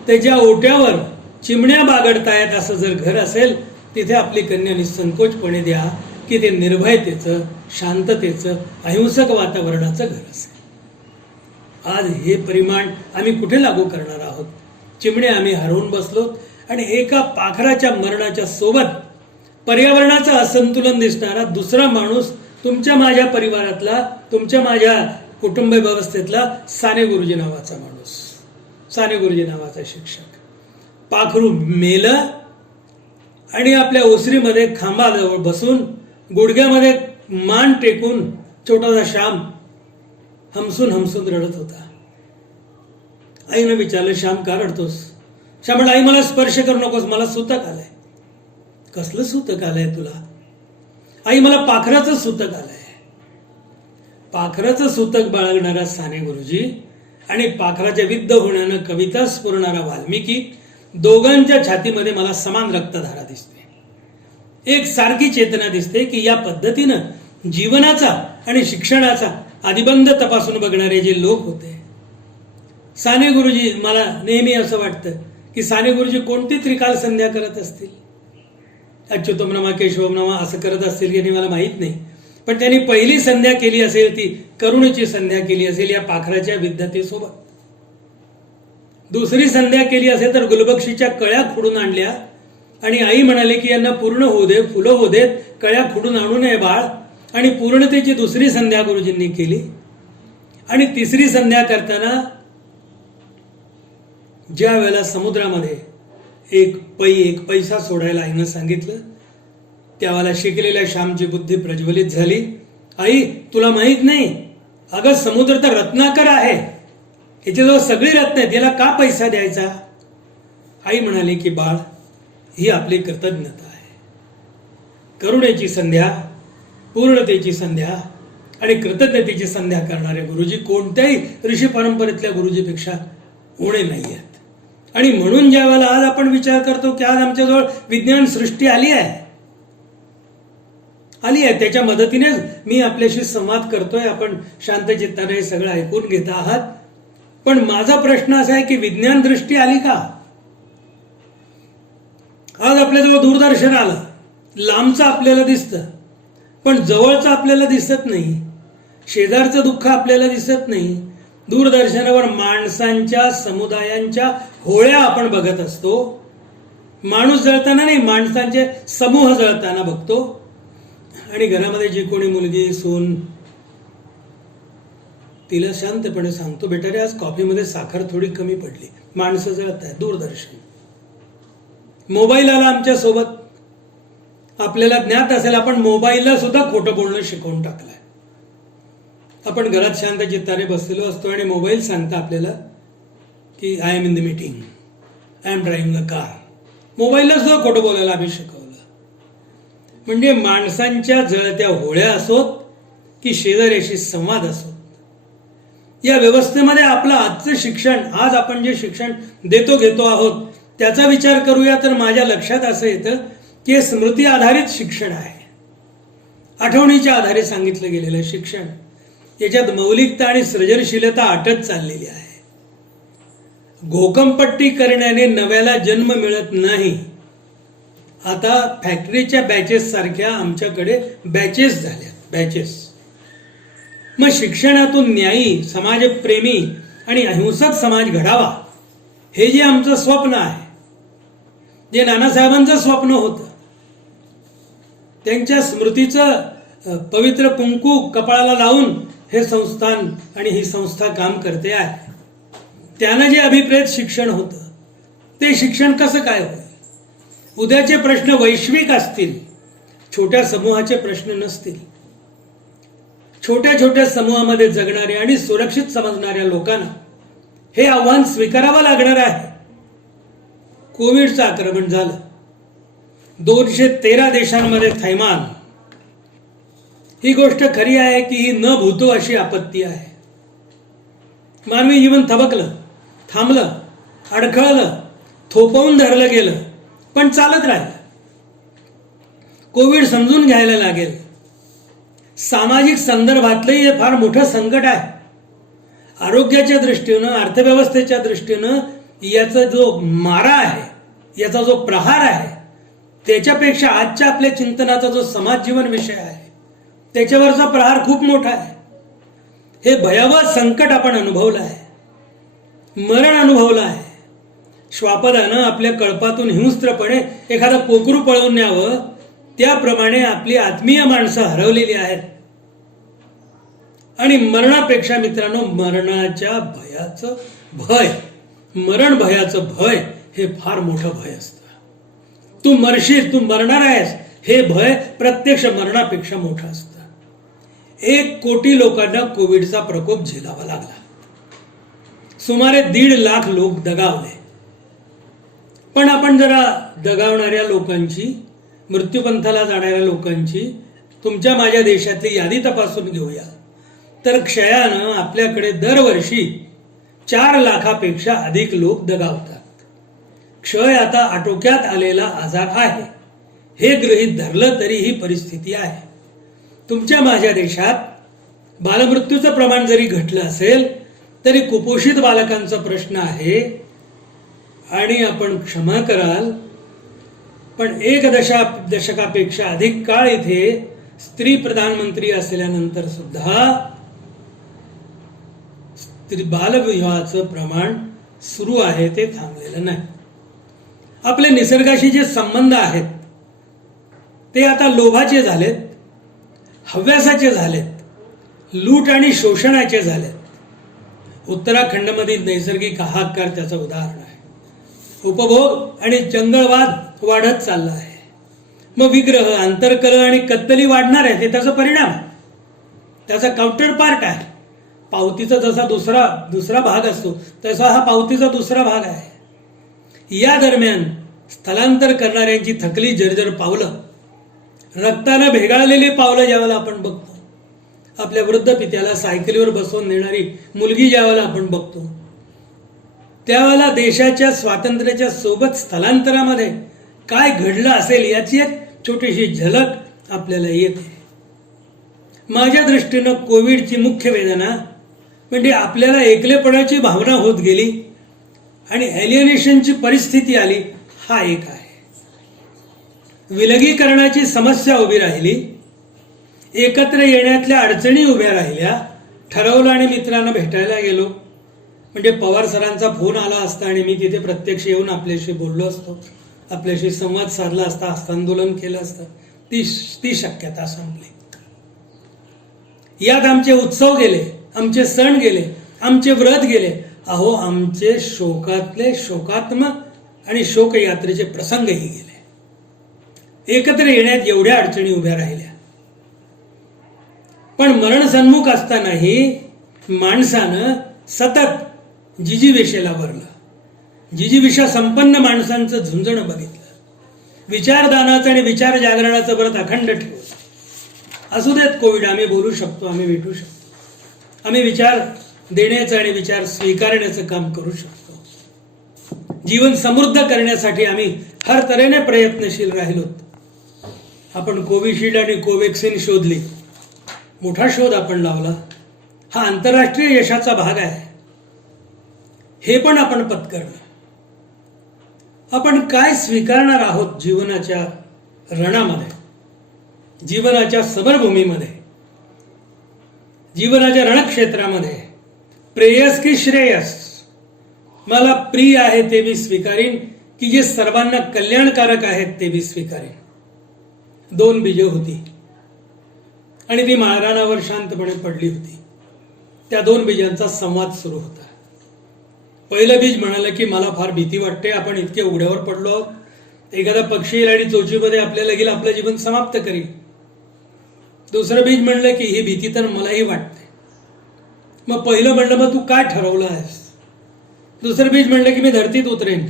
त्याच्या ओट्यावर चिमण्या बागडतायत असं जर घर असेल, तिथे आपली कन्या निसंकोचपणे द्या की ते निर्भयतेचं, शांततेचं, अहिंसक वातावरणाचं घर असेल. आज हे परिमाण आम्ही कुठे लागू करणार आहोत? चिमणे आम्ही हरवून बसलो आणि एका पाखराच्या मरणाच्या सोबत पर्यावरणाचं असंतुलन दिसणारा दुसरा माणूस तुमच्या माझ्या परिवारातला, तुमच्या माझ्या कुटुंब व्यवस्थेतला साने गुरुजी नावाचा माणूस, साने गुरुजी नावाचा शिक्षक. पाखरू मेलं आणि आपल्या ओसरीमध्ये खांबाजवळ बसून गुडघ्यामध्ये मान टेकून छोटासा श्याम हमसून हमसून रडत होता. आईनं विचारलं, श्याम का रडतोस? श्याम म्हणला, आई मला स्पर्श करू नकोस, मला सूतक आलंय. कसलं सूतक आलंय तुला? आई मला पाखराचं सूतक आलंय. पाखराचं सूतक बाळगणारा साने गुरुजी आणि पाखराच्या विद्ध होण्यानं कविता स्फुरणारा वाल्मिकी, दोघांच्या छातीमध्ये मला समान रक्तधारा दिसते. एक सारखी चेतना दिसते की या पद्धतीनं जीवनाचा आणि शिक्षणाचा आदिबंध तपासून बघणारे जे लोक होते. साने गुरुजी, मला नेहमी असं वाटतं की साने गुरुजी कोणती त्रिकाल संध्या करत असतील, अच्युतम नमा केशवम नमा असं करत असतील की नाही मला माहीत नाही. पण त्यांनी पहिली संध्या केली असेल ती करुणेची संध्या केली असेल या पाखराच्या विद्यतेसोबत. दुसरी संध्या केली असेल तर गुलबक्षीच्या कळ्या खुडून आणल्या आणि आई म्हणाले की यांना पूर्ण होऊ दे, फुलं होऊ देत, कळ्या खुडून आणू नये बाळ. आणि पूर्णतेची दुसरी संध्या गुरुजींनी केली. आणि तिसरी संध्या करताना ज्या वेळेला समुद्रामध्ये एक पैसा सोडायला आईनं सांगितलं, त्यावेळेला शिकलेल्या श्यामची बुद्धी प्रज्वलित झाली. आई तुला माहित नाही, अगं समुद्र तर रत्नाकर आहे, याच्याजवळ सगळी रत्न आहेत, याला का पैसा द्यायचा? आई म्हणाली की बाळ, ही आपली कृतज्ञता आहे. करुणेची संध्या, पूर्णतेची संध्या आणि कृतज्ञतेची संध्या करणारे गुरुजी कोणत्याही ऋषी परंपरेतल्या गुरुजीपेक्षा उणे नाही आहेत. आणि म्हणून ज्या वेळेला आज आपण विचार करतो की आज आमच्याजवळ विज्ञान सृष्टी आली आहे, त्याच्या मदतीनेच मी आपल्याशी संवाद करतोय, आपण शांत चित्ताने हे सगळं ऐकून घेत आहात. पण माझा प्रश्न असा आहे की विज्ञान दृष्टी आली का? आज आपल्याजवळ दूरदर्शन आलं, लांबचं आपल्याला दिसतं पण जवळचं आपल्याला दिसत नाही. शेजारचं दुःख आपल्याला दिसत नाही. दूरदर्शनावर माणसांच्या समुदायांच्या होळ्या आपण बघत असतो. माणूस जळताना नाही, माणसांचे समूह जळताना बघतो. आणि घरामध्ये जी कोणी मुलगी सून, तिला शांतपणे सांगतो, बेटा रे आज कॉफीमध्ये साखर थोडी कमी पडली. माणसं जळत आहे. दूरदर्शन, मोबाईल आला आमच्या सोबत. आपल्याला ज्ञात असेल आपण मोबाईलला सुद्धा खोटं बोलणं शिकवून टाकलंय. आपण घरात शांत चित्ताने बसलेलो असतो आणि मोबाईल सांगता आपल्याला की I am in the meeting, I am driving a car. मोबाईलला सुद्धा खोटं बोलायला आम्ही शिकवलं. म्हणजे माणसांच्या जळत्या होळ्या असोत की शेजाऱ्याशी संवाद असोत, या व्यवस्थेमध्ये आपलं आजचं शिक्षण, आज आपण जे शिक्षण घेतो आहोत त्याचा विचार करूया तर माझ्या लक्षात असं येतं की हे स्मृती आधारित शिक्षण आहे. आठवणीच्या आधारे सांगितलं गेलेलं शिक्षण, याच्यात मौलिकता आणि सृजनशीलता आटत चाललेली आहे. घोकंपट्टी करण्याने नव्याला जन्म मिळत नाही. आता फॅक्टरीच्या बॅचेस सारख्या आमच्याकडे बॅचेस झाल्या, बॅचेस. मग शिक्षणातून न्यायी, समाजप्रेमी आणि अहिंसक समाज घडावा, हे जे आमचं स्वप्न आहे, जे नानासाहेबांचं स्वप्न होतं, त्यांच्या स्मृतीचं पवित्र कुंकू कपाळाला लावून हे संस्थान आणि ही संस्था काम करते आहे. त्यानं जे अभिप्रेत शिक्षण होतं ते शिक्षण कसं काय होईल? उद्याचे प्रश्न वैश्विक असतील, छोट्या समूहाचे प्रश्न नसतील. छोट्या छोट्या समूहामध्ये जगणाऱ्या आणि सुरक्षित समजणाऱ्या लोकांना हे आव्हान स्वीकारावं लागणार आहे. कोविडचं आक्रमण झालं, 213 देशांमध्ये थैमान. ही गोष्ट खरी आहे की ही न भूतो अशी आपत्ती आहे. मानवी जीवन थबकलं, थांबलं, अडखळलं, थोपवून धरलं गेलं, पण चालत राहिलं. कोविड समजून घ्यायला लागेल. सामाजिक संदर्भातलंही हे फार मोठं संकट आहे. आरोग्याच्या दृष्टीनं, अर्थव्यवस्थेच्या दृष्टीनं याचा जो मारा आहे, याचा जो प्रहार आहे, त्याच्यापेक्षा आजच्या आपल्या चिंतनाचा जो समाज जीवन विषय आहे त्याच्यावरचा प्रहार खूप मोठा आहे. हे भयावह संकट आपण अनुभवलं आहे, मरण अनुभवलं आहे. श्वापदानं आपल्या कळपातून हिंस्त्रपणे एखादं कोकरू पळवून न्यावं, त्याप्रमाणे आपली आत्मीय माणसं हरवलेली आहेत. आणि मरणापेक्षा मित्रांनो, मरणाच्या भयाचं भय, मरण भयाचं भय हे फार मोठं भय असतं. तू मरशील, तू मरणार आहेस, हे भय प्रत्यक्ष मरणापेक्षा मोठं असतं. 1 कोटी लोकांना कोविडचा प्रकोप झेलावा लागला. सुमारे 1.5 लाख लोक दगावले. पण आपण जरा दगावणाऱ्या लोकांची, मृत्यूपंथाला जाणाऱ्या लोकांची तुमच्या माझ्या देशातली यादी तपासून घेऊया तर क्षयानं आपल्याकडे दरवर्षी 4 लाखापेक्षा अधिक लोक दगावतात. क्षय आता आटोक्यात आलेला आजार आहे हे गृहीत धरलं तरी ही परिस्थिती आहे. तुमच्या माझ्या देशात बालमृत्यूचं प्रमाण जरी घटलं असेल तरी कुपोषित बालकांचा प्रश्न आहे. आणि आपण क्षमा कराल पण 1 दशकापेक्षा अधिक काळ इथे स्त्री प्रधानमंत्री असल्यानंतर सुद्धा बालविवाहाचं प्रमाण सुरू आहे, ते थांबलेलं नाही. आपले निसर्गाशी जे संबंध आहेत ते आता लोभाचे झालेत, हव्यासाचे झालेत, लूट आणि शोषणाचे झालेत. उत्तराखंडमधील नैसर्गिक हाहाकार त्याचं उदाहरण आहे. उपभोग आणि जंगलवाद वाढत चालला आहे. मग विग्रह, आंतरकलह आणि कत्तली वाढणार आहे, ते त्याचा परिणाम, त्याचा काउंटर पार्ट आहे. पावतीचा जसा दुसरा भाग असतो तसा हा पावतीचा दुसरा भाग आहे. या दरम्यान स्थलांतर करणाऱ्यांची थकली जर्जर पावलं, रक्तानं भेगाळलेली पावलं ज्यावेळेला आपण बघतो, आपल्या वृद्ध पित्याला सायकलीवर बसवून नेणारी मुलगी ज्यावेळेला आपण बघतो, त्यावेळेला देशाच्या स्वातंत्र्याच्या सोबत स्थलांतरामध्ये काय घडलं असेल याची एक छोटीशी झलक आपल्याला येते. माझ्या दृष्टीनं कोविडची मुख्य वेदना म्हणजे आपल्याला एकलेपणाची भावना होत गेली आणि एलियनेशनची परिस्थिती आली, हा एक आहे. विलगीकरणाची समस्या उभी राहिली, एकत्र येण्यातल्या अडचणी उभ्या राहिल्या. ठरवलं आणि मित्रांना भेटायला गेलो म्हणजे पवार सरांचा फोन आला असता आणि मी तिथे प्रत्यक्ष येऊन आपल्याशी बोललो असतो, आपल्याशी संवाद साधला असता, हस्तांदोलन केलं असतं. ती शक्यता संपली. यात आमचे उत्सव गेले, आमचे सण गेले, आमचे व्रत गेले. अहो, आमचे शोकातले शोकात्मक आणि शोकयात्रेचे प्रसंगही गेले. एकत्र येण्यात एवढ्या अडचणी उभ्या राहिल्या. पण मरण सन्मुख असतानाही माणसानं सतत जिजीविषेला भरलं. जिजीविषा संपन्न माणसांचं झुंजणं बघितलं. विचारदानाचं आणि विचार जागरणाचं व्रत अखंड ठेवलं. असू देत कोविड, आम्ही बोलू शकतो, आम्ही भेटू शकतो, आम्ही विचार देण्याचं आणि विचार स्वीकारण्याचं काम करू शकतो. जीवन समृद्ध करण्यासाठी आम्ही हर तऱ्हेने प्रयत्नशील राहिलो. आपण कोविशिल्ड आणि कोवॅक्सिन शोधली, मोठा शोध आपण लावला. हा आंतरराष्ट्रीय यशाचा भाग आहे. हे पण आपण पत्करलं. आपण काय स्वीकारणार आहोत जीवनाच्या रणामध्ये, जीवनाच्या समरभूमीमध्ये, जीवनाच्या रणक्षेत्रामध्ये? प्रेयस की श्रेयस? मला प्रिय आहे ते मी स्वीकारीन, की जे सर्वांना कल्याणकारक आहेत ते मी स्वीकारीन. 2 बीज होती आणि ती माळरानावर शांतपणे पडली होती. त्या 2 बीजांचा संवाद सुरू होता. पहिलं बीज म्हणालं की मला फार भीती वाटते, आपण इतके उघड्यावर पडलो आहोत, एखादा पक्षी येईल आणि चोचीमध्ये आपल्याला गेला, आपलं जीवन समाप्त करील. दुसरं बीज म्हणलं की ही भीती तर मलाही वाटते. मग पहिलं म्हणलं मग तू काय ठरवलं आहेस? दुसरं बीज म्हणलं की मी धरतीत उतरेन.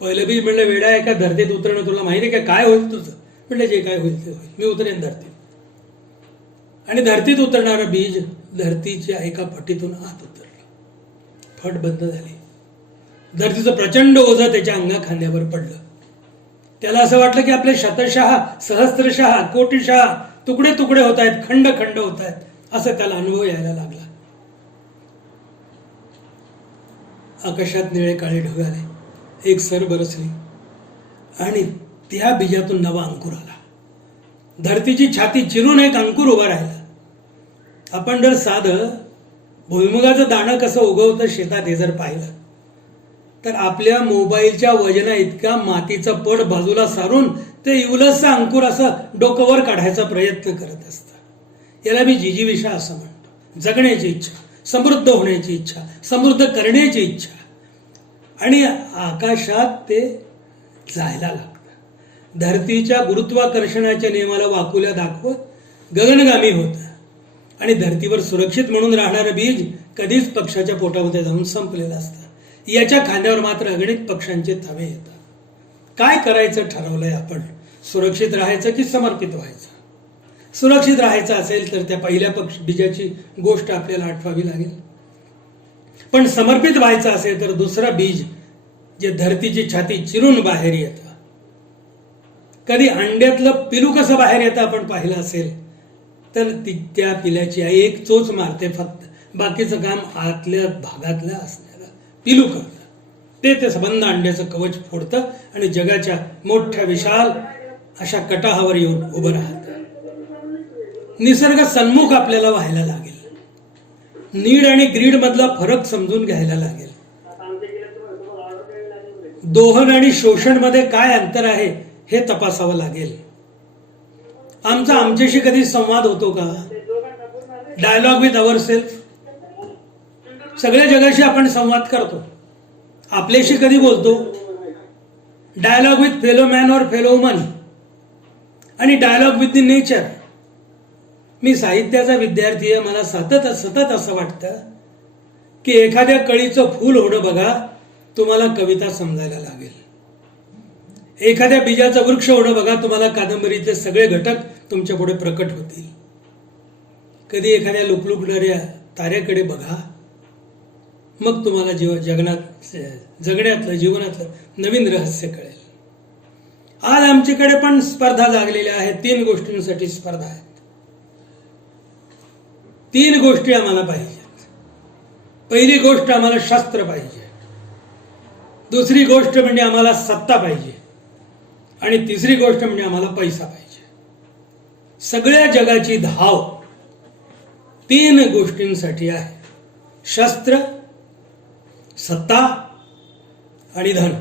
पहिलं बीज म्हणलं वेडा आहे का, धरतीत उतरणं तुला माहिती आहे का, काय होईल तुझं? म्हणलं जे काय होईल ते होईल, मी उतरेन धरतीत. आणि धरतीत उतरणारं बीज धरतीच्या एका फटीतून आत उतरलं. फट बंद झाली. धरतीचं प्रचंड ओझं त्याच्या अंगा खांद्यावर पडलं. त्याला असं वाटलं की आपले शतशः, सहस्त्रशः, कोटीशः तुकडे तुकडे होत आहेत, खंड खंड होत आहेत, असं त्याला अनुभव यायला लागला. आकाशात निळे काळे ढग आले, एक सर बरसली आणि त्या बीजातून नवा अंकुर आला. धरतीची छाती चिरून एक अंकुर उभा राहिला. आपण जर साधं भुईमुगाचं दाणं कसं उगवतं शेतात हे जर पाहिलं तर आपल्या मोबाईलच्या वजना इतका मातीचा पड बाजूला सारून ते इवलसं अंकुर असं डोकंवर काढायचा प्रयत्न करत असतं. याला मी जिजीविषा असं म्हणतो. जगण्याची इच्छा, समृद्ध होण्याची इच्छा, समृद्ध करण्याची इच्छा. आणि आकाशात ते जायला लागतं. धरतीच्या गुरुत्वाकर्षणाच्या नियमाला वाकुल्या दाखवत गगनगामी होतं. आणि धरतीवर सुरक्षित म्हणून राहणारं बीज कधीच पक्षाच्या पोटामध्ये जाऊन संपलेलं असतं. याच्या खांद्यावर मात्र अगणित पक्षांचे थवे येतात. काय करायचं ठरवलंय आपण? सुरक्षित राहायचं की समर्पित व्हायचं? सुरक्षित राहायचं असेल तर त्या पहिल्या बीजाची गोष्ट आपल्याला आठवावी लागेल. पण समर्पित व्हायचं असेल तर दुसरं बीज जे धरतीची छाती चिरून बाहेर येतं. कधी अंड्यातलं पिलू कसं बाहेर येतं आपण पाहिलं असेल तर त्या पिल्याची आई एक चोच मारते फक्त, बाकीचं काम आतल्या भागातल्या असणारं पिलू करतं. ते सबंध अंड्याचं कवच फोडतं आणि जगाच्या मोठ्या विशाल अशा कटाहावर येऊन उभं राहतं. निसर्ग सन्मुख आपल्याला व्हायला लागेल. नीड आणि ग्रीड मधला फरक समजून घ्यायला लागेल. दोहन आणि शोषण मध्ये काय अंतर आहे हे तपासावं लागेल. आमच्याशी कधी संवाद होतो का? Dialogue with our self. सगळ्या जगाशी आपण संवाद करतो, आपल्याशी कधी बोलतो? डायलॉग विथ फेलो मॅन और फेलो वुमन आणि डायलॉग विथ द नेचर. मी साहित्याचा विद्यार्थी आहे, मला सतत असं वाटतं की एखाद्या कळीचं फूल होणं बघा, तुम्हाला कविता समजायला लागेल. एखाद्या बीजाचं वृक्ष होणं बघा, तुम्हाला कादंबरीचे सगळे घटक तुमच्या पुढे प्रकट होतील. कधी एखाद्या लुकलुकणाऱ्या ताऱ्याकडे बघा, मग तुम्हाला जगण्यातलं जीवनातलं नवीन रहस्य कळेल. आज आमच्याकडे पण स्पर्धा जागलेल्या आहेत. 3 गोष्टींसाठी स्पर्धा आहेत. 3 गोष्टी आम्हाला पाहिजेत. पहिली गोष्ट आम्हाला शास्त्र पाहिजे, दुसरी गोष्ट म्हणजे आम्हाला सत्ता पाहिजे आणि तिसरी गोष्ट म्हणजे आम्हाला पैसा पाहिजे. सगळ्या जगाची धाव 3 गोष्टींसाठी आहे: शस्त्र, सत्ता आणि धन.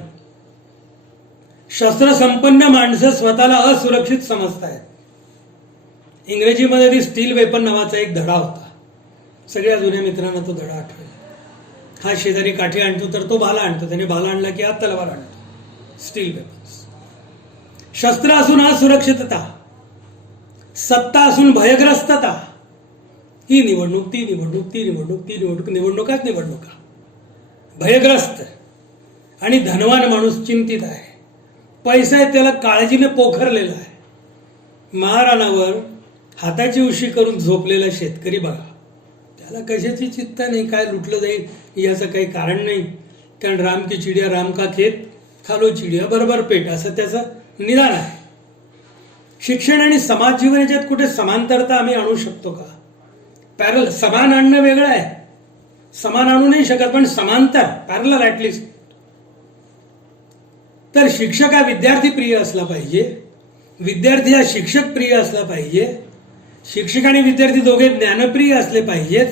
शस्त्रसंपन्न माणसं स्वतःला असुरक्षित समजतायत. इंग्रजीमध्ये ती स्टील वेपन नावाचा एक धडा होता. सगळ्या जुन्या मित्रांना तो धडा आठवेल. हा शेजारी काठी आणतो तर तो भाला आणतो, त्याने भाला आणला की हा तलवार आणतो. Steel weapons. शस्त्र असून असुरक्षितता, सत्ता असून भयग्रस्तता. ही निवडणूक, ती निवडणूक, ती निवडणूक, ती निवडणूक, निवडणुकाच निवडणुका. भयग्रस्त आणि धनवान माणूस चिंतित आहे. पैसा आहे त्याला काळजीने पोखरलेला आहे. महाराणावर हाताची उशी करून झोपलेला शेतकरी बघा, त्याला कशाची चिंता नाही, काय लुटलं जाईल याचं काही कारण नाही. कारण राम की चिडिया राम का खेत, खालो चिडिया बरोबर पेट, असं त्याचं निदान आहे. शिक्षण आणि समाज जीवन याच्यात कुठे समांतरता आम्ही आणू शकतो का? पॅरल, समान आणणं वेगळं आहे, समान आणू नाही शकत, पण समांतर, पॅरल ॲटलिस्ट. तर शिक्षक हा विद्यार्थी प्रिय असला पाहिजे, विद्यार्थी हा शिक्षक प्रिय असला पाहिजे, शिक्षक आणि विद्यार्थी दोघे ज्ञानप्रिय असले पाहिजेत,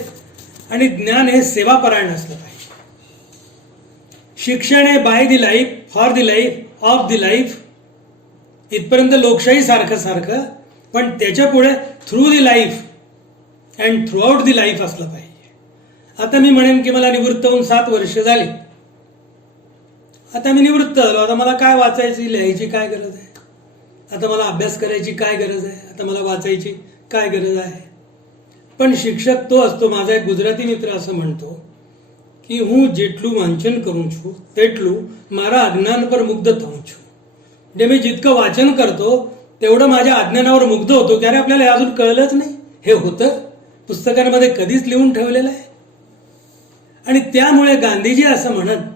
आणि ज्ञान हे सेवापरायण असलं पाहिजे. शिक्षण हे by the life, for the life, of the life इथपर्यंत लोकशाही सारखं सारखं, पण त्याच्या पुढे through the life and through out the life असलं पाहिजे. आता मी म्हणेन की मला निवृत्त होऊन 7 वर्ष झाली, आता मी निवृत्त झालो, आता मला काय वाचायची लिहायची काय गरज आहे, आता मला अभ्यास करायची काय गरज आहे, आता मला वाचायची काय गरज आहे. पण शिक्षक तो असतो. माझा एक गुजराती मित्र असं म्हणतो की હું જેટલું વાંચન કરું છું તેટલું મારા અજ્ઞાન પર મુગ્ધ થાઉં છું. म्हणजे मी जितकं वाचन करतो तेवढं माझ्या अज्ञानावर मुग्ध होतो. की अरे आपल्याला हे अजून कळलंच नाही, हे होतं पुस्तकांमध्ये कधीच लिहून ठेवलेलं आहे. आणि त्यामुळे गांधीजी असं म्हणत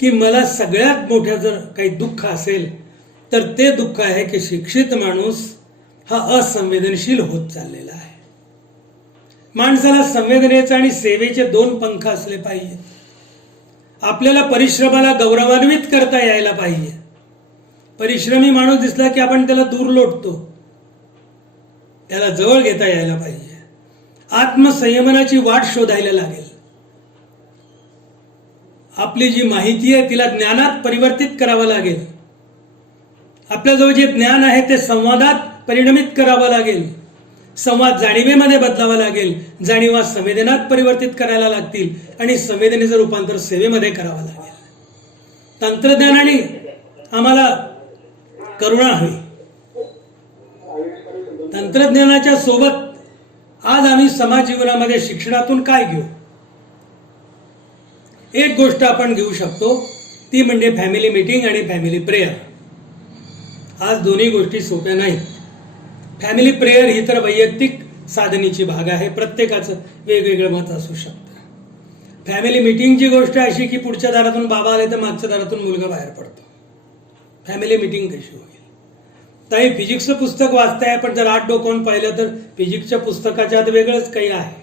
की मला सगळ्यात मोठं जर काही दुःख असेल तर ते दुःख आहे की शिक्षित माणूस हा असंवेदनशील होत चाललेला आहे. माणसाला संवेदनेचे आणि सेवेचे 2 पंख असले पाहिजे. आपल्याला परिश्रमाला गौरवान्वित करता यायला पाहिजे. परिश्रमी माणूस दिसला की आपण त्याला दूर लोटतो, त्याला जवळ घेता यायला पाहिजे. आत्मसंयमनाची वाट शोधायला लागेल. आपली जी माहिती आहे तिला ज्ञानात परिवर्तित करावं लागेल. आपल्याजवळ जे ज्ञान आहे ते संवादात परिणमित करावं लागेल. संवाद जाणीवेमध्ये बदलावा लागेल. जाणीवा संवेदनात परिवर्तित करायला लागतील आणि संवेदनेचं रूपांतर सेवेमध्ये करावं लागेल. तंत्रज्ञानाने आम्हाला करुणा हवी. तंत्रज्ञानाच्या सोबत आज आम्ही समाज जीवनामध्ये शिक्षणातून काय घेऊ? एक गोष्ट आपण घेऊ शकतो, ती म्हणजे फॅमिली मीटिंग आणि फॅमिली प्रेयर. आज दोन्ही गोष्टी सोप्या नाहीत. फॅमिली प्रेयर ही तर वैयक्तिक साधनेची भाग आहे, प्रत्येकाचं वेगवेगळं मत असू शकतं. फॅमिली मीटिंगची गोष्ट अशी की पुढच्या दारातून बाबा आले तर मागच्या दारातून मुलगा बाहेर पडतो. फॅमिली मीटिंग कशी होईल? ताई फिजिक्सचं पुस्तक वाचताय, पण जर 8 डोकावून पाहिलं तर फिजिक्सच्या पुस्तकाच्या आत वेगळंच काही आहे.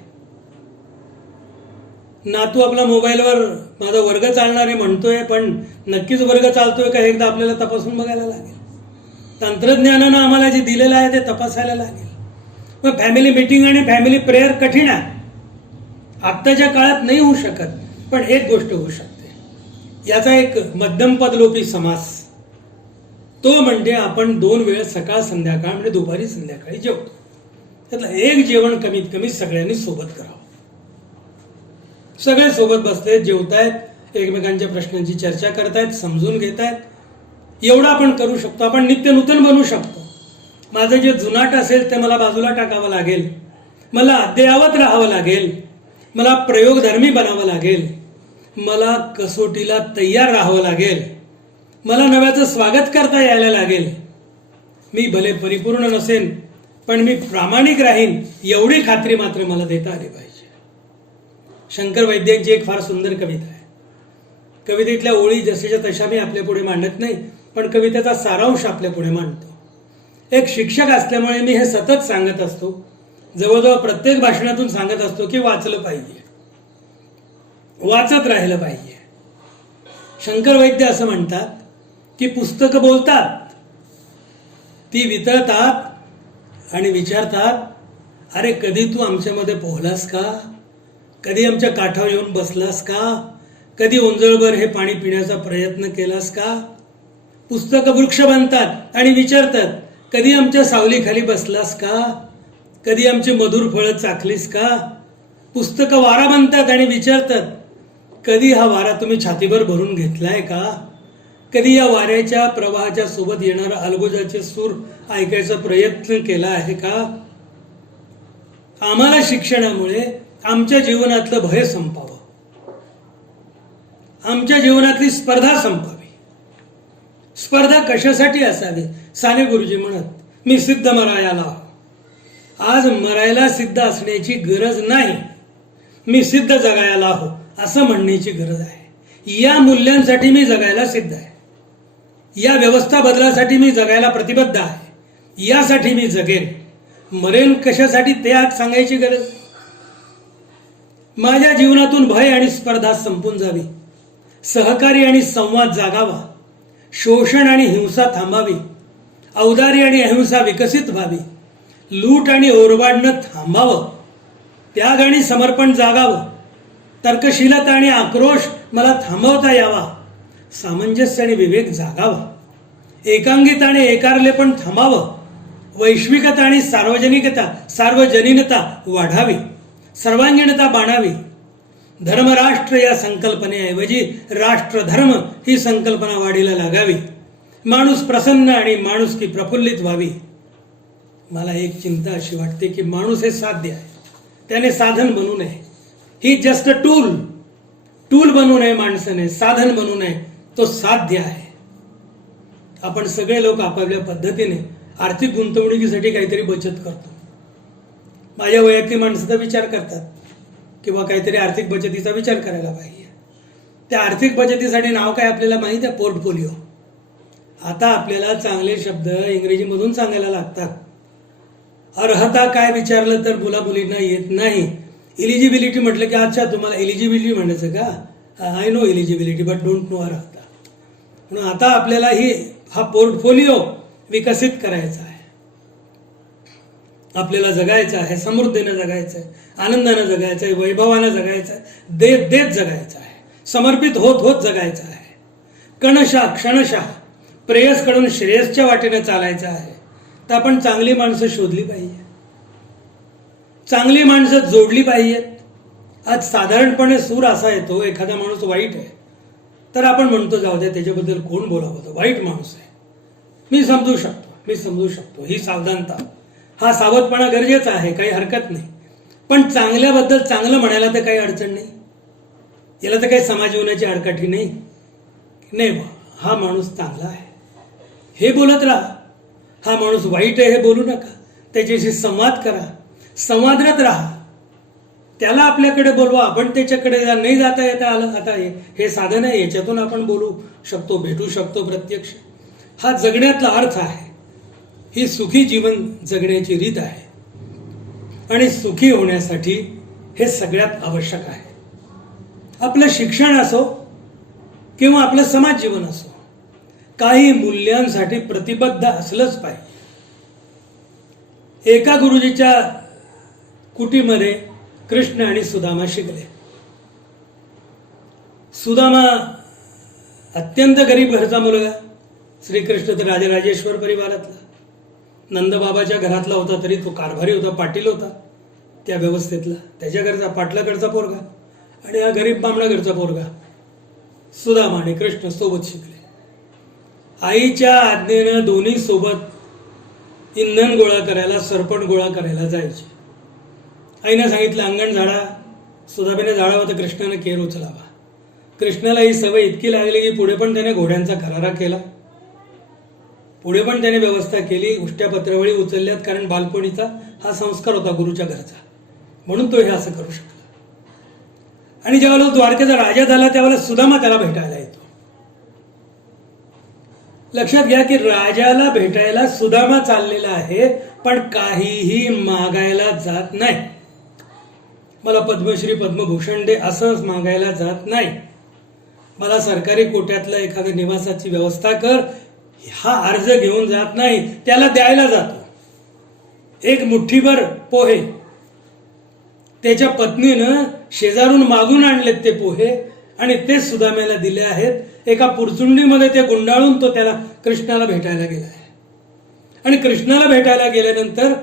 नातू आपला मोबाईलवर माझा वर्ग चालणार आहे म्हणतोय, पण नक्कीच वर्ग चालतोय का एकदा आपल्याला तपासून बघायला लागेल. तंत्रज्ञानानं आम्हाला जे दिलेलं आहे ते तपासायला लागेल. मग फॅमिली मीटिंग आणि फॅमिली प्रेयर कठीण आहे, आत्ताच्या काळात नाही होऊ शकत, पण एक गोष्ट होऊ शकते. याचा एक मध्यमपदलोपी समास, तो म्हणजे आपण 2 वेळ सकाळ संध्याकाळ म्हणजे दुपारी संध्याकाळी जेवतो. त्यातलं एक जेवण कमीत कमी सगळ्यांनी सोबत करावं. सगळे सोबत बसलेत, जेवतायत, एकमेकांच्या प्रश्नांची चर्चा करतायत, समजून घेतायत. एवढं आपण करू शकतो. आपण नित्य नूतन बनवू शकतो. माझं जे जुनाट असेल ते मला बाजूला टाकावं लागेल, मला अद्ययावत राहावं लागेल, मला प्रयोगधर्मी बनावं लागेल, मला कसोटीला तयार राहावं लागेल, मला नव्याचं स्वागत करता यायला लागेल. मी भले परिपूर्ण नसेन, पण मी प्रामाणिक राहीन एवढी खात्री मात्र मला देता आली पाहिजे. शंकर वैद्यांची एक फार सुंदर कविता आहे. कवितेतल्या ओळी जशाच्या तशा मी आपल्या पुढे मांडत नाही, पण कवितेचा सारांश आपल्या पुढे मांडतो. एक शिक्षक असल्यामुळे मी हे सतत सांगत असतो, जवळजवळ प्रत्येक भाषणातून सांगत असतो की वाचलं पाहिजे, वाचत राहिलं पाहिजे. शंकर वैद्य असं म्हणतात की पुस्तकं बोलतात, ती वितळतात आणि विचारतात, अरे कधी तू आमच्यामध्ये पोहलास का? कधी आमच्या काठावर येऊन बसलास का? कधी ओंजळभर हे पाणी पिण्याचा प्रयत्न केलास का? पुस्तकं वृक्ष बनतात आणि विचारतात, कधी आमच्या सावलीखाली बसलास का? कधी आमची मधुर फळं चाखलीस का? पुस्तकं वारा बनतात आणि विचारतात, कधी हा वारा तुम्ही छातीभर भरून घेतलाय का? कधी या वाऱ्याच्या प्रवाहाच्या सोबत येणारा अलगोजाचे सूर ऐकायचा प्रयत्न केला आहे का? आम्हाला शिक्षणामुळे आमच्या जीवनातलं भय संपावं, आमच्या जीवनातली स्पर्धा संपावी. स्पर्धा कशासाठी असावी? साने गुरुजी म्हणत, मी सिद्ध मरायाला. आज मरायला सिद्ध असण्याची गरज नाही, मी सिद्ध जगायला हो असं म्हणण्याची गरज आहे. या मूल्यांसाठी मी जगायला सिद्ध आहे, या व्यवस्था बदलासाठी मी जगायला प्रतिबद्ध आहे, यासाठी मी जगेन. मरेन कशासाठी ते आज सांगायची गरज. माझ्या जीवनातून भय आणि स्पर्धा संपून जावी, सहकार्य आणि संवाद जागावा, शोषण आणि हिंसा थांबावी, औदार्य आणि अहिंसा विकसित व्हावी, लूट आणि ओरबाडणं थांबावं, त्याग आणि समर्पण जागावं, तर्कशीलता आणि आक्रोश मला थांबवता यावा, सामंजस्य आणि विवेक जागावा, एकांगिता आणि एकारलेपण थांबावं, वैश्विकता आणि सार्वजनीनता वाढावी, सर्वांगीणता बाणावी. धर्मराष्ट्र या संकल्पनेऐवजी राष्ट्रधर्म ही संकल्पना वाढीला लागावी. माणूस प्रसन्न आणि माणुसकी प्रफुल्लित व्हावी. मला एक चिंता अशी वाटते की माणूस हे साध्य आहे, त्याने साधन बनू नये. ही जस्ट अ टूल बनू नये माणसाने, साधन बनू नये. तो साध्य आहे. आपण सगळे लोक आपापल्या पद्धतीने आर्थिक गुंतवणुकीसाठी काहीतरी बचत करतो. माझ्या वैयक्तिक माणसाचा विचार करतात किंवा काहीतरी आर्थिक बचतीचा विचार करायला पाहिजे. त्या आर्थिक बचतीसाठी नाव काय आपल्याला माहिती आहे? पोर्टफोलिओ. आता आपल्याला चांगले शब्द इंग्रजीमधून सांगायला लागतात. अर्हता काय विचारलं तर मुला मुलींना येत नाही. इलिजिबिलिटी म्हटलं की अच्छा तुम्हाला इलिजिबिलिटी म्हणायचं का? I know eligibility but don't know अर्हता. म्हणून आता आपल्याला हा पोर्टफोलिओ विकसित करायचा आहे. आपल्याला जगायचं आहे, समृद्धीनं जगायचं आहे, आनंदानं जगायचं आहे, वैभवानं जगायचं आहे, देत देत जगायचं आहे, समर्पित होत होत जगायचं आहे. कणशः क्षणशः प्रेयसकडून श्रेयसच्या वाटेने चालायचं आहे. तर आपण चांगली माणसं शोधली पाहिजे, चांगली माणसं जोडली पाहिजेत. आज साधारणपणे सूर असा येतो, एखादा माणूस वाईट आहे तर आपण म्हणतो जाऊ द्या त्याच्याबद्दल कोण बोलावं, तो वाईट माणूस आहे, मी समजू शकतो. ही सावधानता, हा सावधपणा गरजेचा आहे, काही हरकत नाही. पण चांगल्याबद्दल चांगलं म्हणायला तर काही अडचण नाही, याला तर काही समाज जीवनाची आडकाठी नाही. हा माणूस चांगला आहे हे बोलत राहा, हा माणूस वाईट आहे हे बोलू नका. त्याच्याशी संवाद करा, संवादरत राहा, त्याला आपल्याकडे बोलवा. आपण त्याच्याकडे नाही जाता येता आलं. आता हे साधन आहे, याच्यातून आपण बोलू शकतो, भेटू शकतो प्रत्यक्ष. हा जगण्यातला अर्थ आहे, ही सुखी जीवन जगण्याची रीत आहे. आणि सुखी होण्यासाठी हे सगळ्यात आवश्यक आहे. आपलं शिक्षण असो किंवा आपलं समाज जीवन असो, काही मूल्यांसाठी प्रतिबद्ध असलंच पाहिजे. एका गुरुजीच्या कुटीमध्ये कृष्ण आणि सुदामा शिकले. सुदामा अत्यंत गरीब घरचा मुलगा, श्रीकृष्ण तर राजराजेश्वर परिवारातला, नंदबाबाच्या घरातला होता तरी तो कारभारी होता, पाटील होता त्या व्यवस्थेतला. त्याच्या घरचा पाटलाकडचा पोरगा आणि हा गरीब बामणाकडचा पोरगा. सुदामा आणि कृष्ण सोबत शिकले. आईच्या आज्ञेनं दोन्ही सोबत इंधन गोळा करायला, सरपण गोळा करायला जायचे. आईनं सांगितलं अंगण झाडा, सुदामाने झाडावं तर कृष्णाने केर उचलावा. कृष्णाला ही सवय इतकी लागली की पुढे पण त्याने घोड्यांचा खरारा केला, पुढे पण त्याने व्यवस्था केली, उष्ट्या पत्रावळी उचलल्यात, कारण बालपणीचा हा संस्कार होता गुरुच्या घरचा, म्हणून तो हे असं करू शकला. आणि ज्यावेळेला द्वारकेचा राजा झाला त्यावेळेला सुदामा त्याला भेटायला येतो. लक्षात घ्या की राजाला भेटायला सुदामा चाललेला आहे, पण काहीही मागायला जात नाही. मला पद्मश्री पद्मभूषण दे असं मागायला जात नाही. मला सरकारी कोट्यातलं एखाद्या निवासाची व्यवस्था कर हा अर्ज घेऊन जात नाही, त्याला द्यायला जातो. एक मुठ्ठीभर पोहे त्याच्या पत्नीनं शेजारून मागून आणलेत ते पोहे आणि ते सुदाम्याला दिले आहेत. एका पुरचुंडीमध्ये ते गुंडाळून तो त्याला कृष्णाला भेटायला गेलाय. आणि कृष्णाला भेटायला गेल्यानंतर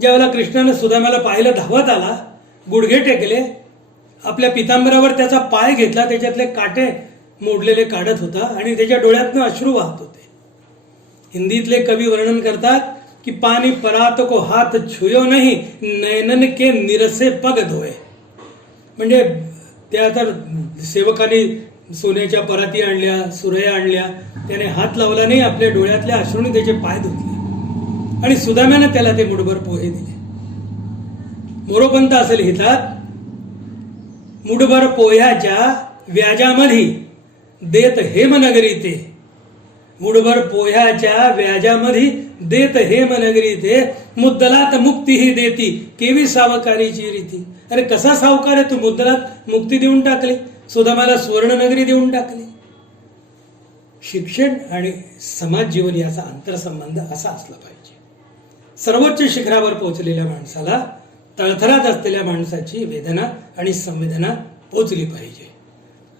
ज्यावेळेला कृष्णाने सुदाम्याला पाहिलं, धावत आला, गुडघे टेकले, आपल्या पितांबरावर त्याचा पाय घेतला, त्याच्यातले काटे मोडलेले काढत होता आणि त्याच्या डोळ्यातनं अश्रू वाहत होते. हिंदीतले कवी वर्णन करतात की पानी परात को हात छुयो नहीं, नैनन के निरसे पग धोए. म्हणजे त्या तर सेवकाने सोन्याच्या पराती आणल्या, सुरया आणल्या, त्याने हात लावला नाही, आपल्या डोळ्यातल्या अश्रूने त्याचे पाय धुतले आणि सुदाम्याने त्याला ते मुठभर पोहे दिले. मोरोपंत असे लिहितात, मुठभर पोह्याच्या व्याजामध्ये देत हेमनगरी ते, मुठभर पोह्याच्या व्याजामध्ये देत हेमनगरी ते, मुद्दलात मुक्तीही देती केवी सावकारीची रीती. अरे कसा सावकार आहे तू, मुद्दलात मुक्ती देऊन टाकली, सुदामाला सुवर्णनगरी देऊन टाकली. शिक्षण आणि समाज जीवन याचा आंतरसंबंध असा असला पाहिजे. सर्वोच्च शिखरावर पोहोचलेल्या माणसाला तळथळात असलेल्या माणसाची वेदना आणि संवेदना पोचली पाहिजे.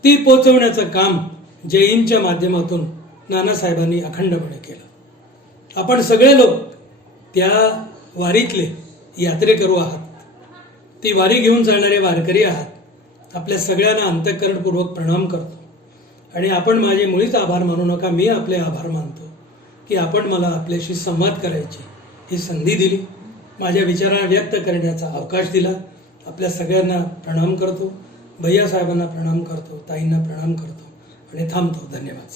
ती पोचवण्याचं काम जैनच्या माध्यमातून नानासाहेबांनी अखंडपणे केलं. आपण सगळे लोक त्या वारीतले यात्रेकरू आहात, ती वारी घेऊन चालणारे वारकरी आहात. आपल्या सगळ्यांना अंतःकरणपूर्वक प्रणाम करतो आणि आपण माझे मुळीच आभार मानू नका, मी आपले आभार मानतो की आपण मला आपल्याशी संवाद करायची ही संधी दिली, माझ्या विचारांना व्यक्त करण्याचा अवकाश दिला. आपल्या सगळ्यांना प्रणाम करतो, भैयासाहेबांना प्रणाम करतो, ताईंना प्रणाम करतो आणि थांबतो. धन्यवाद.